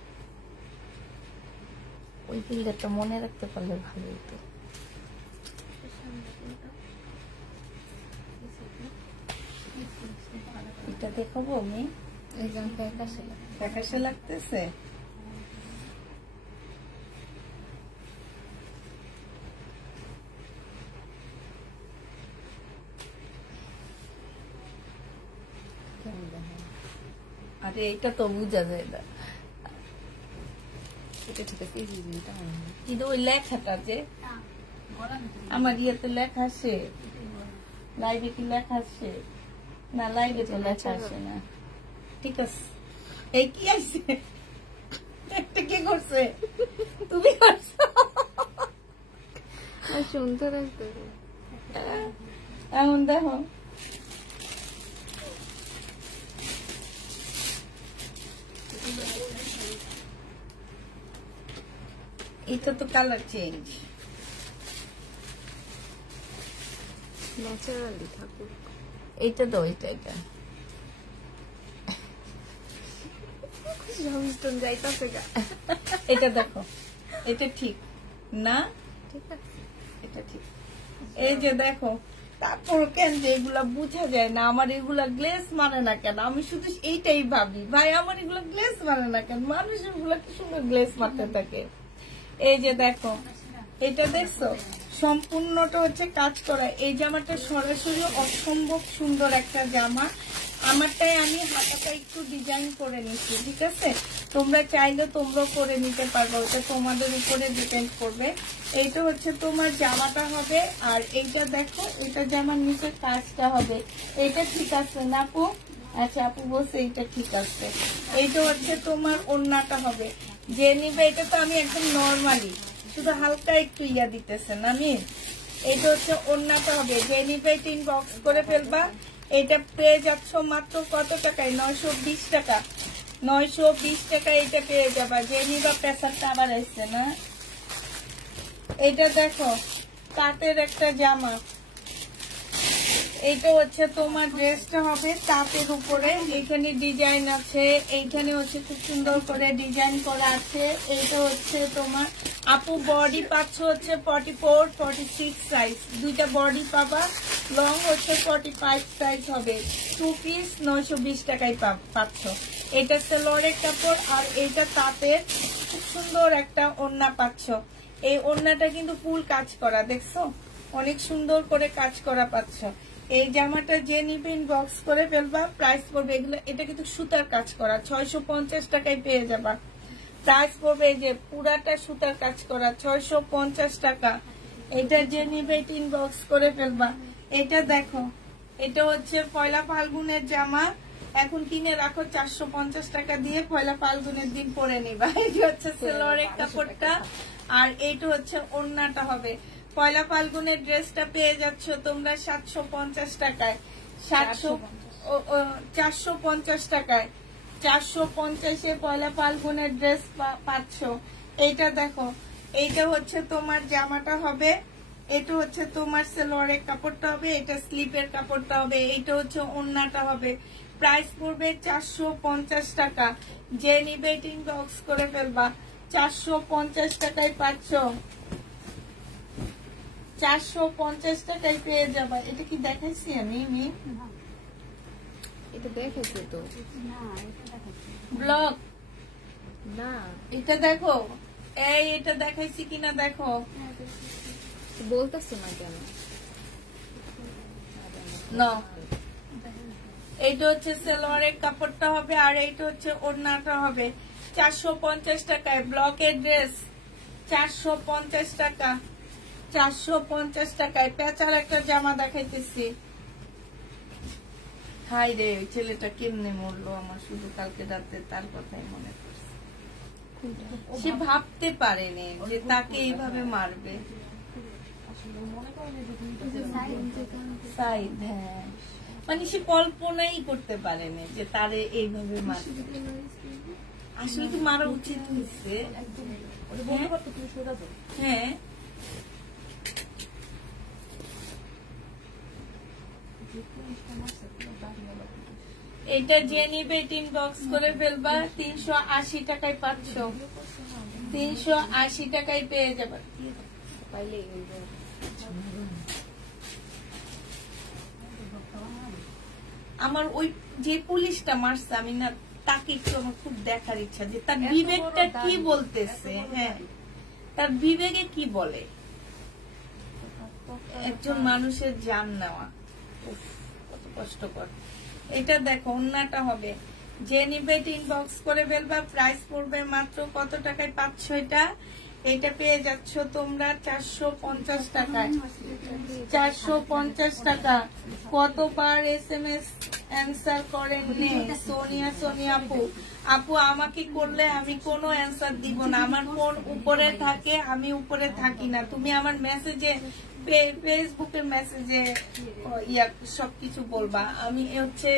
ওই ফিল্টারটা মনে রাখতে পারলে ভালো হতো। এটা দেখাবো আমি, ফ্যাকাশে লাগতেছে। আরে এটা তো বুঝা যায় না, কিন্তু ওই লেখাটা যে আমার ইয়েতে লেখা আসে, লাইভে কি লেখা আসে না, লাইভে তো লেখা আসে না। ঠিক আছে, এই কি আছে, একটা কি করছে, তুমি করছো সুন্দর। এমন দেখো, এটা তো কালার চেঞ্জ, ন্যাচারালি থাকুক। এইটা তো ওইটা, এটা এটা দেখো, এটা ঠিক না, ঠিক আছে, এটা ঠিক। এই যে দেখো, তারপর কেন যে এগুলা বুঝা যায় না, আমার এগুলা গ্লেস মানে না কেন, আমি শুধু এইটাই ভাবি, ভাই আমার এগুলা গ্লেস মানে না কেন, মানুষ এগুলা কি সুন্দর গ্লেস মারতে থাকে। এই যে দেখো, এটা দেখছো সম্পূর্ণটা হচ্ছে কাজ করা। এই জামাটা সরাসরি অসম্ভব সুন্দর একটা জামা, আমারটাই আমি হাতাটা একটু ডিজাইন করে নিচ্ছি, ঠিক আছে? তোমরা চাইলে তোমরা করে নিতে পারবো, ওটা তোমাদের উপরে ডিপেন্ড করবে। এইটা হচ্ছে তোমার জামাটা হবে, আর এইটা দেখো, এটা জামার নিচে কাজটা হবে। এইটা ঠিক আছে না আপু? আচ্ছা, আপু বলছে এইটা ঠিক আছে। এইটা হচ্ছে তোমার ওড়নাটা হবে। যে নিবে এটা তো আমি একদম নর্মালি শুধু হালকা একটু ইয়া দিতেছেন আমি। এটা হচ্ছে ওড়নাটা হবে। যে নিবে টিন বক্স করে ফেলবা। এটা পেয়ে যাচ্ছ মাত্র কত টাকায়? 920 টাকা। 920 টাকা এটা পেয়ে যাবা। যে নিবা প্রেসারটা আবার আসছে না। এটা দেখো, তাঁতের একটা জামা। এইটা হচ্ছে তোমার ড্রেসটা হবে তাঁতের উপরে। এখানে ডিজাইন আছে, এইখানে হচ্ছে খুব সুন্দর করে ডিজাইন করা আছে। এইটা হচ্ছে তোমার আপু বডি পাচ্ছ হচ্ছে 44, 46 সাইজ, দুইটা বডি পাবা। লং হচ্ছে 45 সাইজ হবে। 2 পিস 920 টাকায় পাচ্ছ। এটা সেলোয়ারের কাপড়, আর এইটা তাঁতের খুব সুন্দর একটা ওড়না পাচ্ছ। এই ওড়নাটা কিন্তু ফুল কাজ করা, দেখছো? অনেক সুন্দর করে কাজ করা পাচ্ছ। এই জামাটা যে নিবেন বক্স করে ফেলবা। প্রাইস পড়বে, এগুলো এটা কিন্তু সুতার কাজ করা, 650 টাকায় পেয়ে যাবা। প্রাইস পড়বে, এই যে পুরাটা সুতার কাজ করা, 650 টাকা। এটা যে নিবে তিন বক্স করে ফেলবা। এটা দেখো, এটা হচ্ছে পয়লা ফাল্গুনের জামা। এখন কিনে রাখো 450 টাকা দিয়ে, পয়লা ফাল্গুনের দিন পরে নিবা। এই হচ্ছে সেলোয়ারের কাপড়টা, আর এইটা হচ্ছে ওড়নাটা হবে। পয়লা ফাল্গুনের ড্রেসটা পেয়ে যাচ্ছ তোমরা 750 টাকায়। 450 টাকায়। 450-এ পয়লা ফাল্গুনের ড্রেস পাচ্ছ। এইটা দেখো, এইটা হচ্ছে তোমার জামাটা হবে। এটা হচ্ছে তোমার সেলোয়ারের কাপড়টা হবে, এটা স্লিপের কাপড়টা হবে, এইটা হচ্ছে ওড়নাটা হবে। প্রাইস পড়বে 450 টাকা। যে নিবে টিন বক্স করে ফেলবা। 450 টাকায় পাচ্ছ। 450 টাকায় পেয়ে যাবা। এটা কি দেখাইছি আমি? এটা দেখেছি তো ব্লগ না, এটা দেখো। এটা দেখাইছি কিনা দেখো। বলতেছো না কেন? না, এইটা হচ্ছে সেলোয়ারের কাপড়টা হবে, আর এইটা হচ্ছে ওড়নাটা হবে। 450 টাকায় ব্লকের ড্রেস। 450 টাকা। 450 টাকায় পেঁচার একটা জামা দেখাইতেছি। হাই রে, ওই ছেলেটা কেমনে মরলো আমার, শুধু কালকে রাতে তার কথাই মনে পড়ছে। সে ভাবতে পারেনি যে তাকে এইভাবে মারবে। সাইদ, হ্যাঁ, মানে সে কল্পনাই করতে পারেনি যে তারে এইভাবে মারবে। আসলে কি মারা উচিত হয়েছে? হ্যাঁ, এটা যে নিবে টিন বক্স করে ফেলবা। 380 টাকায় পাচ্ছ। 380 টাকায় পেয়ে যাবে। আমার ওই যে পুলিশটা মারছে, আমি না তাকে একটু আমার খুব দেখার ইচ্ছা, যে তার বিবেকটা কি বলতেছে। হ্যাঁ, তার বিবেকে কি বলে একজন মানুষের জান নেওয়া। কত কষ্টকর। এটা দেখো, ওড়নাটা হবে। যে নিবে টিন বক্স করে ফেলবা। প্রাইস পড়বে মাত্র কত টাকায় পাচ্ছ? এটা পেয়ে যাচ্ছ তোমরা 450 টাকায়। 450 টাকা। কতবার SMS অ্যান্সার করেননি সোনিয়া আপু? আপু আমাকে করলে আমি কোনো অ্যান্সার দিব না। আমার ফোন উপরে থাকে, আমি উপরে থাকি না। তুমি আমার মেসেজে, ফেসবুকের মেসেজে সবকিছু বলবা। আমি হচ্ছে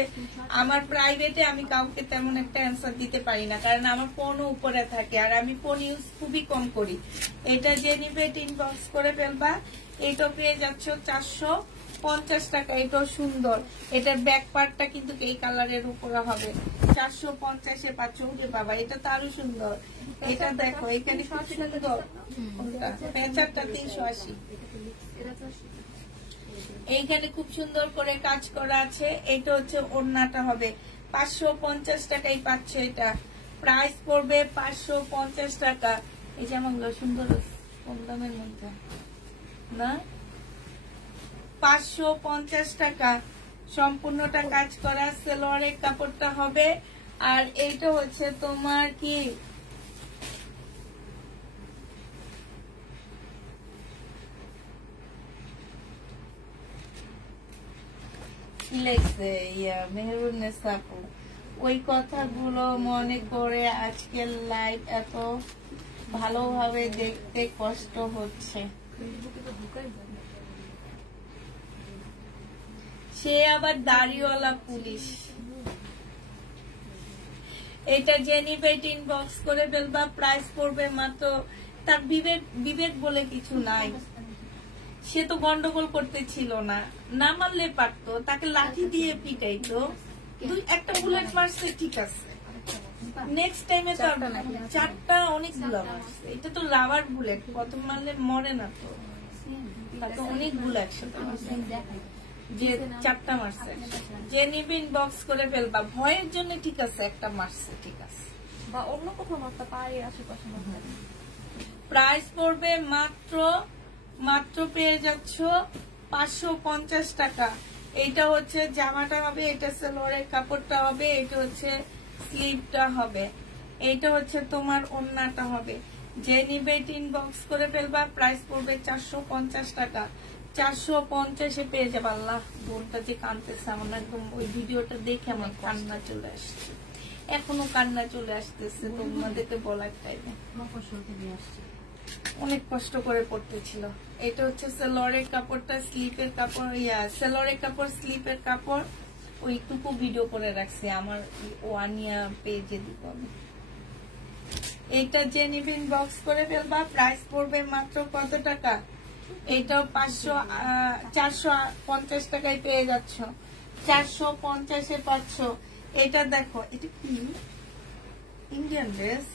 আমার প্রাইভেটে আমি কাউকে তেমন একটা অ্যান্সার দিতে পারি না, কারণ আমার ফোনও উপরে থাকে, আর আমি ফোন ইউজ খুবই কম করি। এটা যে নিবে টিন বক্স করে ফেলবা। এটা পেয়ে যাচ্ছ 450 টাকা। এটাও সুন্দর। এটার ব্যাক পার্টটা কিন্তু এই কালারের উপরে হবে। 450-এ পাচ্ছ। উঠে বাবা, এটা তো আরো সুন্দর। এটা দেখো, এখানে খুব সুন্দর। পেঁচারটা 380। এইখানে খুব সুন্দর করে কাজ করা আছে। এটা হচ্ছে ওড়নাটা হবে। 550 টাকায় পাচ্ছ। এটা প্রাইস পড়বে 550 টাকা। এই জামাগুলো সুন্দর, কম দামের মধ্যে না। 550 টাকা। সম্পূর্ণটা কাজ করা সালোয়ারের কাপড়টা হবে। আর এইটা হচ্ছে তোমার কি লেখছে মেহরুন্নেসা আপু, ওই কথাগুলো মনে করে আজকের লাইভ এত ভালোভাবে দেখতে কষ্ট হচ্ছে। সে আবার দাড়িওয়ালা পুলিশ। এটা জেনিবেট ইনবক্স করে ফেলবা, প্রাইস পড়বে মাত্র। তার বিবেক বলে কিছু নাই, সে তো গন্ডগোল করতে ছিল না, না মারলে পারতো, তাকে লাঠি দিয়ে পিটাইতো, একটা বুলেট মারছে ঠিক আছে, নেক্সট টাইমে তো 4টা অনেকগুলো মারছে। এটা তো রাবার বুলেট, প্রথম মারলে মরে না তো, তাকে অনেকগুলো একসাথে মারছে, যে 4টা মারছে। যে নিবিন বক্স করে ফেলবা, ভয়ের জন্য ঠিক আছে, একটা মারছে ঠিক আছে, বা অন্য কোথাও মারতে পারে আশেপাশে মারতে। প্রাইস পড়বে মাত্র পেয়ে যাচ্ছ 550 টাকা। এইটা হচ্ছে জামাটা হবে, এটা সালোয়ারের কাপড়টা হবে, এটা হচ্ছে স্লিভটা হবে, এইটা হচ্ছে তোমার ওড়নাটা হবে। যে নিবে ইনবক্স করে ফেলবা, প্রাইস পড়বে 450 টাকা। 450-এ পেয়ে যাবে। আল্লাহ, বোনটা যে কাঁদতেছে, আমার একদম ওই ভিডিওটা দেখে আমার কান্না চলে আসছে, এখনো কান্না চলে আসতেছে তোমাদেরকে বলার টাইমে। অনেক কষ্ট করে পড়তেছিল। এটা হচ্ছে সালোয়ারের কাপড়টা, স্লিপের কাপড়, সালোয়ারের কাপড়, স্লিপের কাপড়। ওইটুকু ভিডিও করে রাখছি, আমার ওয়ানিয়া পেজে দিব আমি। এইটা যে নিবেন বক্স করে ফেলবা, প্রাইস পড়বে মাত্র কত টাকা? এইটাও 450 টাকায় পেয়ে যাচ্ছ, 450-এ পাচ্ছ। এটা দেখো, এটা কি ইন্ডিয়ান ড্রেস,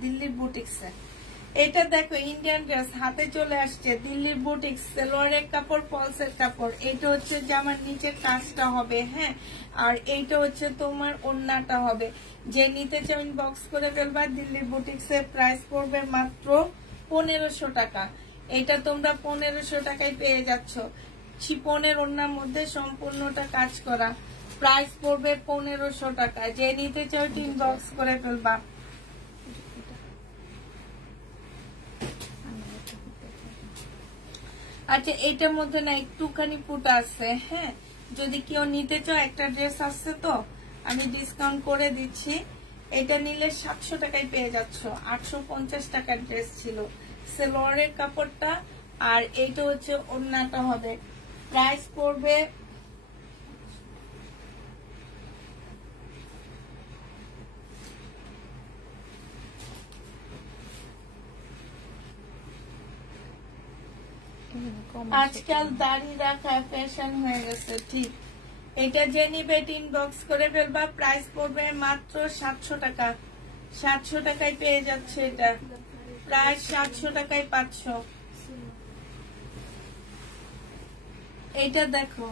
দিল্লির বুটিক্স। এটা দেখো ইন্ডিয়ান ড্রেস হাতে চলে আসছে, দিল্লির বুটিক্স, সালোয়ারের কাপড়, ফলসের কাপড়। এইটা হচ্ছে জামার নিচের কাজটা হবে, হ্যাঁ, আর এইটা হচ্ছে তোমার ওড়নাটা হবে। যে নিতে চাও ইনবক্স করে ফেলবা। দিল্লির বুটিক্স এর প্রাইস পড়বে মাত্র 1500 টাকা। এটা তোমরা 1500 টাকায় পেয়ে যাচ্ছ, শিপনের ওড়নার মধ্যে সম্পূর্ণটা কাজ করা। প্রাইস পড়বে 1500 টাকা। যে নিতে চাও ইনবক্স করে ফেলবা। আচ্ছা, এটার মধ্যে না একটুখানি ফুটা আছে, হ্যাঁ, যদি কেউ নিতে চাও, একটা ড্রেস আসছে তো আমি ডিসকাউন্ট করে দিচ্ছি। এটা নিলে 700 টাকায় পেয়ে যাচ্ছ, 850 টাকার ড্রেস ছিল, সালোয়ারের কাপড়টা, আর এইটা হচ্ছে ওড়নাটা হবে। প্রাইস পড়বে আজকাল দাড়ি রাখা ফ্যাশন হয়ে গেছে, ঠিক। এটা যে নিবে ইনবক্স করে ফেলবা, প্রাইস পড়বে মাত্র 700 টাকা। 700 টাকায় পেয়ে যাচ্ছে, এটা প্রায় 700 টাকায় পাচ্ছ। এইটা দেখো,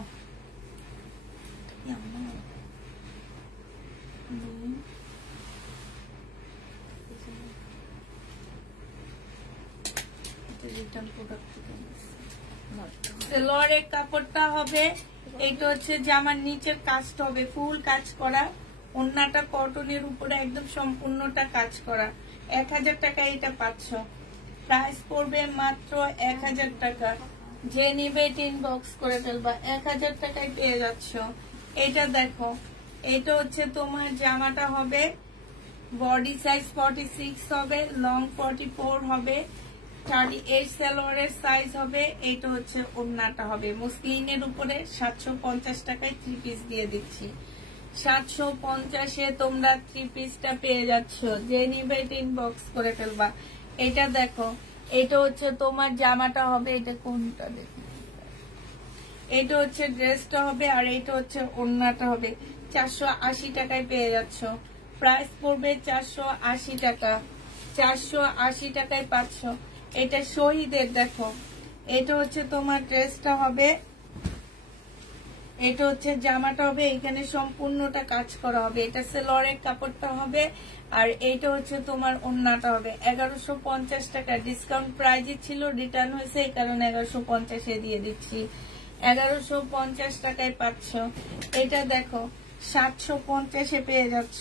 সালোয়ারের কাপড়টা হবে, এইটা হচ্ছে জামার নিচের কাজটা হবে, ফুল কাজ করা, ওড়নাটা কটনের উপরে একদম সম্পূর্ণটা কাজ করা। 1000 টাকা এটা পাচ্ছ। প্রাইস পড়বে মাত্র 1000 টাকা। যে নিবে ইনবক্স করে ফেলবা, 1000 টাকায় পেয়ে যাচ্ছ। এটা দেখো, এটা হচ্ছে তোমার জামাটা হবে, বডি সাইজ 46 হবে, লং 44 হবে, 38 সালোয়ারের সাইজ হবে। এইটা হচ্ছে ওড়নাটা হবে, মুসলিনের উপরে 750 টাকায় 3 পিস দিয়ে দিচ্ছি। 750-এ তোমরা 3 পিসটা পেয়ে যাচ্ছ। যে নিবে ইনবক্স করে ফেলবা। এটা দেখো, এটা হচ্ছে তোমার জামাটা হবে, এটা কোনটা দেখো, এটা হচ্ছে ড্রেসটা হবে, আর এইটা হচ্ছে ওড়নাটা হবে। 480 টাকায় পেয়ে যাচ্ছ। প্রাইস পড়বে 480 টাকা। 480 টাকায় পাচ্ছ। এটা শহীদের দেখো, এটা হচ্ছে তোমার ড্রেসটা হবে, এটা হচ্ছে জামাটা হবে, এখানে সম্পূর্ণটা কাজ করা হবে। এটা সালোয়ারের কাপড়টা হবে, আর এইটা হচ্ছে তোমার ওড়নাটা হবে। 1150 টাকা ডিসকাউন্ট প্রাইজে ছিল, রিটার্ন হয়েছে, এই কারণে 1150-এ দিয়ে দিচ্ছি। 1150 টাকায় পাচ্ছ। এটা দেখো 750-এ পেয়ে যাচ্ছ।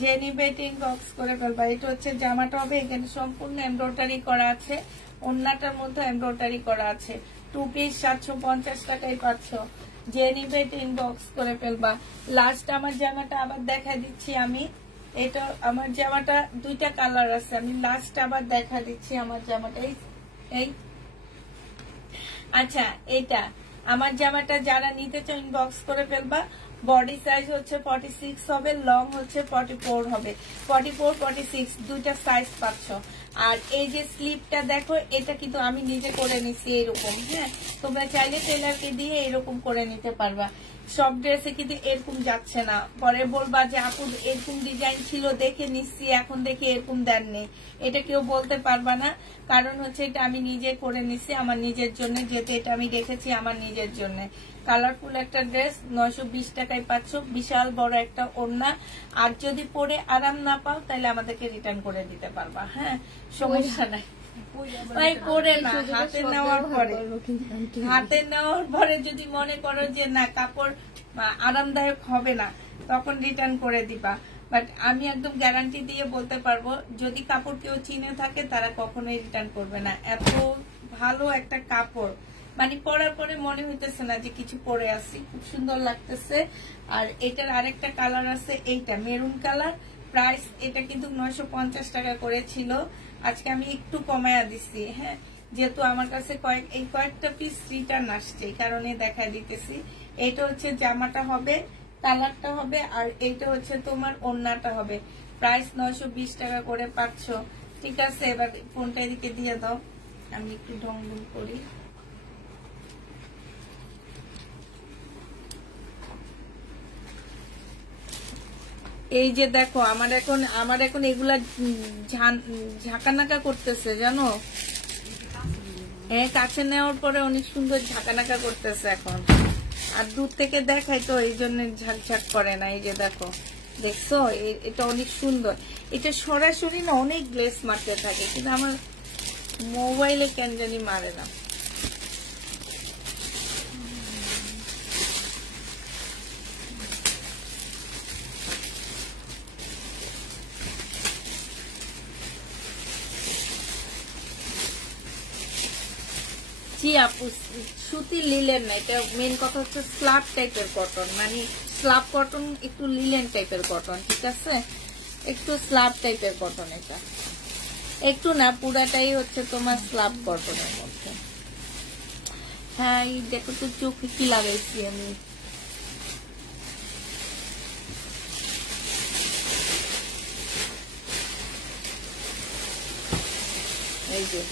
যে নিবে ইনবক্স করে ফেলবা। এটা হচ্ছে জামাটা হবে, এখানে সম্পূর্ণ এমব্রয়ডারি করা আছে, ওন্নাটার মধ্যে এমব্রয়ডারি করা আছে। 2 পিস 750 টাকায় পাচ্ছ। যে নিবে ইনবক্স করে ফেলবা। লাস্ট আমার জামাটা আবার দেখা দিচ্ছি আমি। এটা আমার জামাটা 2টা কালার আছে, আমি লাস্ট আবার দেখা দিচ্ছি আমার জামাটা। এই আচ্ছা, এটা আমার জামাটা যারা নিতে চাও ইনবক্স করে ফেলবা। বডি সাইজ হচ্ছে 46 হবে, লং হচ্ছে 44 হবে। 44 46 দুইটা সাইজ পাচ্ছ। আর এই যে স্লিপটা দেখো, এটা কিন্তু আমি নিজে করে নিছি এরকম। হ্যাঁ, তোমরা চাইলে টেলারকে দিয়ে এরকম করে নিতে পারবা। সব ড্রেসে কিন্তু এরকম যাচ্ছে না, পরে বলবা যে আপু এরকম ডিজাইন ছিল দেখে নিচ্ছি, এখন দেখে এরকম দেননি। এটা কেউ বলতে পারবা না, কারণ হচ্ছে এটা আমি নিজে করে নিচ্ছি আমার নিজের জন্য, যেহেতু এটা আমি রেখেছি আমার নিজের জন্য। কালারফুল একটা ড্রেস 920 টাকায় পাচ্ছ, বিশাল বড় একটা ওড়না। আর যদি পরে আরাম না পাও তাহলে আমাদেরকে রিটার্ন করে দিতে পারবা। হ্যাঁ, সমস্যা নাই। পরে না, হাতে নেওয়ার পরে যদি মনে করো যে না কাপড় আরামদায়ক হবে না, তখন রিটার্ন করে দিবা। বাট আমি একদম গ্যারান্টি দিয়ে বলতে পারবো, যদি কাপড় কেউ চিনে থাকে তারা কখনোই রিটার্ন করবে না। এত ভালো একটা কাপড়, মানে পরার পরে মনে হইতেছে না যে কিছু পরে আসি, খুব সুন্দর লাগতেছে। আর এটার আরেকটা কালার আছে, এইটা মেরুন কালার। প্রাইস এটা কিন্তু 950 টাকা করে ছিল, আজকে আমি একটু কমায়া দিচ্ছি। হ্যাঁ, যেহেতু আমার কাছে কয়েকটা পিস রিটার্ন আসছে, এই কারণে দেখা দিতেছি। এটা হচ্ছে জামাটা হবে, কালারটা হবে, আর এইটা হচ্ছে তোমার ওড়নাটা হবে। প্রাইস 920 টাকা করে পাচ্ছ। ঠিক আছে, এবার ফোনটা এদিকে দিয়ে দাও, আমি একটু ঢং ঢং করি। এই যে দেখো, আমার এখন এগুলা ঝাঁকানাকা করতেছে জানো। হ্যাঁ, কাছে নেওয়ার পরে অনেক সুন্দর ঝাঁকানাকা করতেছে এখন। আর দূর থেকে দেখাই তো এই জন্য ঝাঁকঝাক করে না। এই যে দেখো, দেখছো, এটা অনেক সুন্দর। এটা সরাসরি না অনেক গ্লেস মারতে থাকে, কিন্তু আমার মোবাইলে কেন জানি মারে না। আপু সুতি লিলেন না, এটা মেন কথা হচ্ছে স্লাব টাইপের কটন, মানে স্লাব কটন, একটু লিলেন টাইপের কটন। ঠিক আছে, একটু স্লাব টাইপের কটন, এটা একটু না, পুরাটাই হচ্ছে তোমার স্লাব কটনের মধ্যে। হ্যাঁ, এই দেখো তো চোখে কি লাগাইছি আমি। এই যে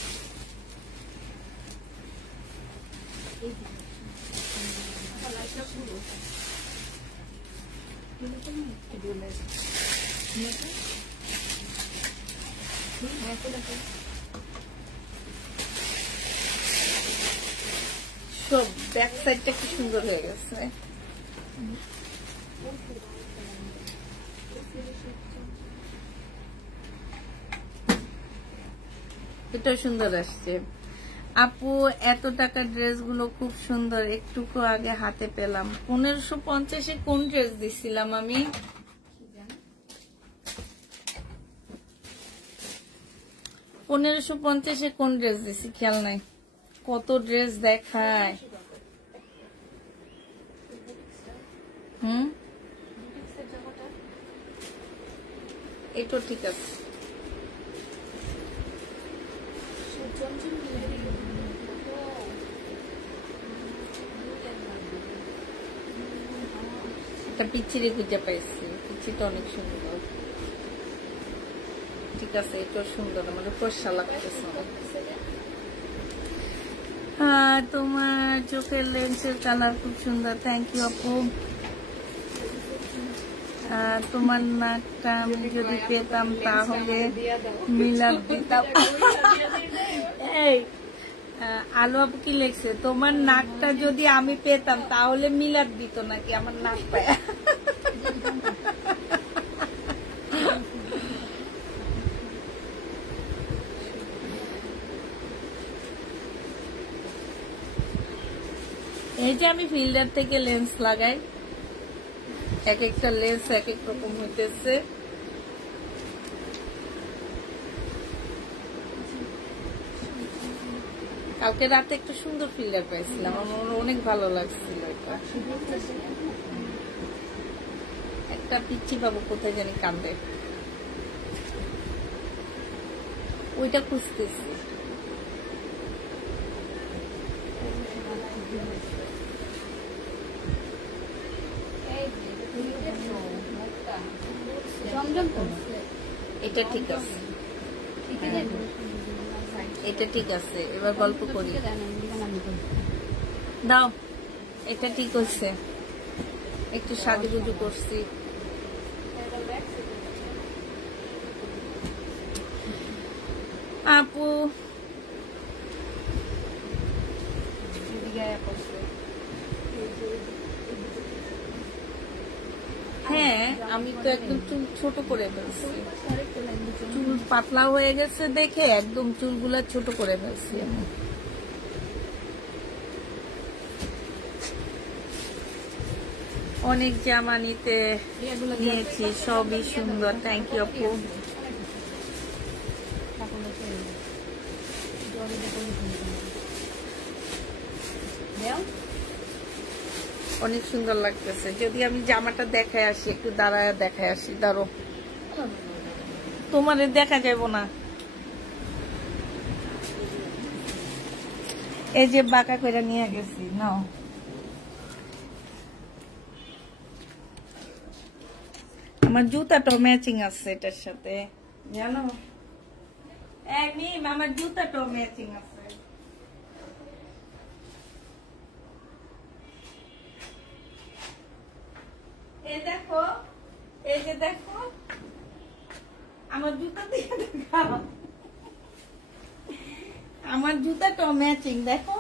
সব ব্যাক সাইডটা কি সুন্দর হয়ে গেছে। এটা সুন্দর আসছে। আপু এত টাকার ড্রেস গুলো খুব সুন্দর, একটুকু আগে হাতে পেলাম। 1550-এ কোন ড্রেস দিছিলাম আমি? 1550-এ কোন ড্রেস দিছি খেয়াল নাই। কত ড্রেস দেখায়। এটা ঠিক আছে। একটা পিচ্ছিরি খুঁজে পাইছি, পিচ্ছিটা অনেক সুন্দর। ঠিক আছে, এটা সুন্দর, আমার ফর্সা লাগতেছে। হ্যাঁ, তোমার চোখের লেন্সের কালার খুব সুন্দর, থ্যাংক ইউ আপু। তোমার নাকটা আমি যদি পেতাম তাহলে মিলাপ দিতাম। এই আলু আপু কি লেখছে, তোমার নাকটা যদি আমি পেতাম তাহলে মিলাপ দিত নাকি আমার নাক পায়। এই যে আমি ফিল্ডার থেকে লেন্স লাগাই, এক একটা লেন্স এক এক রকম হইতেছে। কালকে রাতে একটা সুন্দর ফিল্ডার পাইছিলাম, আমার অনেক ভালো লাগছিল। এটা একটা পিচ্ছি বাবু কোথায় জানি কান্দে, ওইটা খুঁজতেছি। এটা ঠিক আছে, এটা ঠিক আছে। এবার গল্প করি, দাও। এটা ঠিক হচ্ছে, একটু সাজুগুজু করছি। আপু হ্যাঁ, আমি তো একদম চুল ছোট করে ফেলছি, চুল পাতলা হয়ে গেছে দেখে একদম চুলগুলা ছোট করে ফেলছি আমি। অনেক জামা নিয়েছি, সবই সুন্দর। থ্যাংক ইউ আপু। অনেক সুন্দর লাগতেছে। যদি আমি জামাটা দেখায় আসি, একটু দাঁড়ায় দেখায় আসি, দাঁড়ো। তোমারে দেখা যাব না। এই যে বাঁকা করে নিয়ে গেছি, নাও। আমার জুতাটাও ম্যাচিং আছে এটার সাথে, জানো? আমার জুতাটাও ম্যাচিং আছে। এই দেখো, এই যে দেখো আমার জুতা দিয়ে দেখাও, আমার জুতাটাও ম্যাচিং। দেখো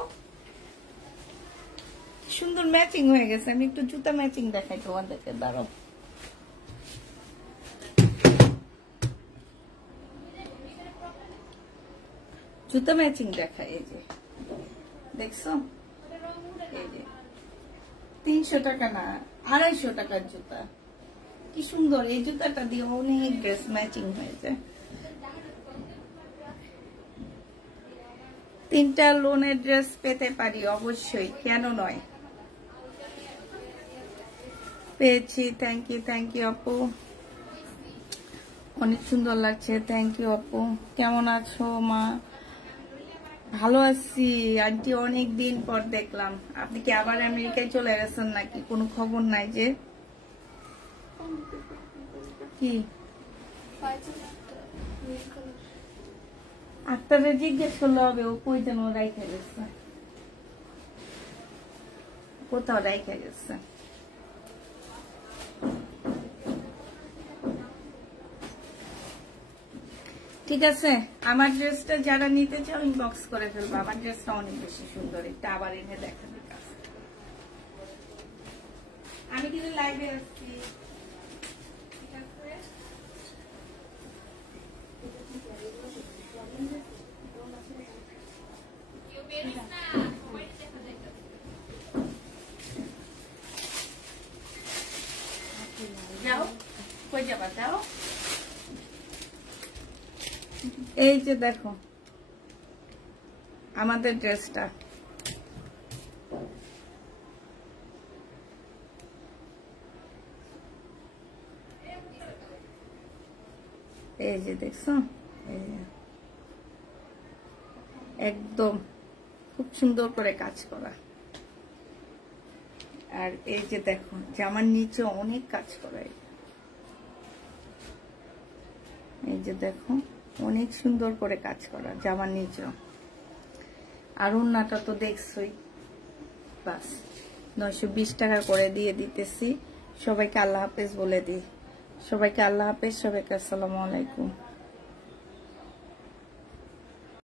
সুন্দর ম্যাচিং হয়ে গেছে। আমি একটু জুতা ম্যাচিং দেখাই তোমাদেরকে, দাঁড়াও। জুতা ম্যাচিং দেখাই, এই যে দেখছো, এই যে 300 টাকা না 250 টাকার জুতা। কি সুন্দর, এই জুতাটা দিয়ে অনেক ড্রেস ম্যাচিং হয়ে যায়। 3টা লোনের ড্রেস পেতে পারি অবশ্যই, কেন নয়। পেয়েছি, থ্যাংক ইউ আপু, অনেক সুন্দর লাগছে। থ্যাংক ইউ আপু। কেমন আছো মা? ভালো আছি আন্টি, অনেক দিন পর দেখলাম। আপনি কি আবার আমেরিকায় চলে গেছেন নাকি? কোনো খবর নাই যে। কি আক্তারে জিজ্ঞেস করলে হবে, ও কই যেন রাইখা গেছে, কোথাও রাইখা গেছে। ঠিক আছে, আমার ড্রেসটা যারা নিতে চাও ইনবক্স করে ফেলবো। আমার ড্রেসটা অনেক বেশি সুন্দর, এটা আবার এনে দেখাবে। আমি কিন্তু লাইভে আসছি, ঠিক আছে? যাও, কই যাবা? যাও। এই যে দেখো আমাদের ড্রেসটা, এই যে দেখছো, একদম খুব সুন্দর করে কাজ করা। আর এই যে দেখো জামার নিচে অনেক কাজ করা, এই যে দেখো অনেক সুন্দর করে কাজ করা জামার নিচে। আর ওড়নাটা তো দেখছোই, বাস 920 টাকা করে দিয়ে দিতেছি। সবাইকে আল্লাহ হাফেজ বলে দিই। সবাইকে আল্লাহ হাফেজ, সবাইকে আসসালামু আলাইকুম।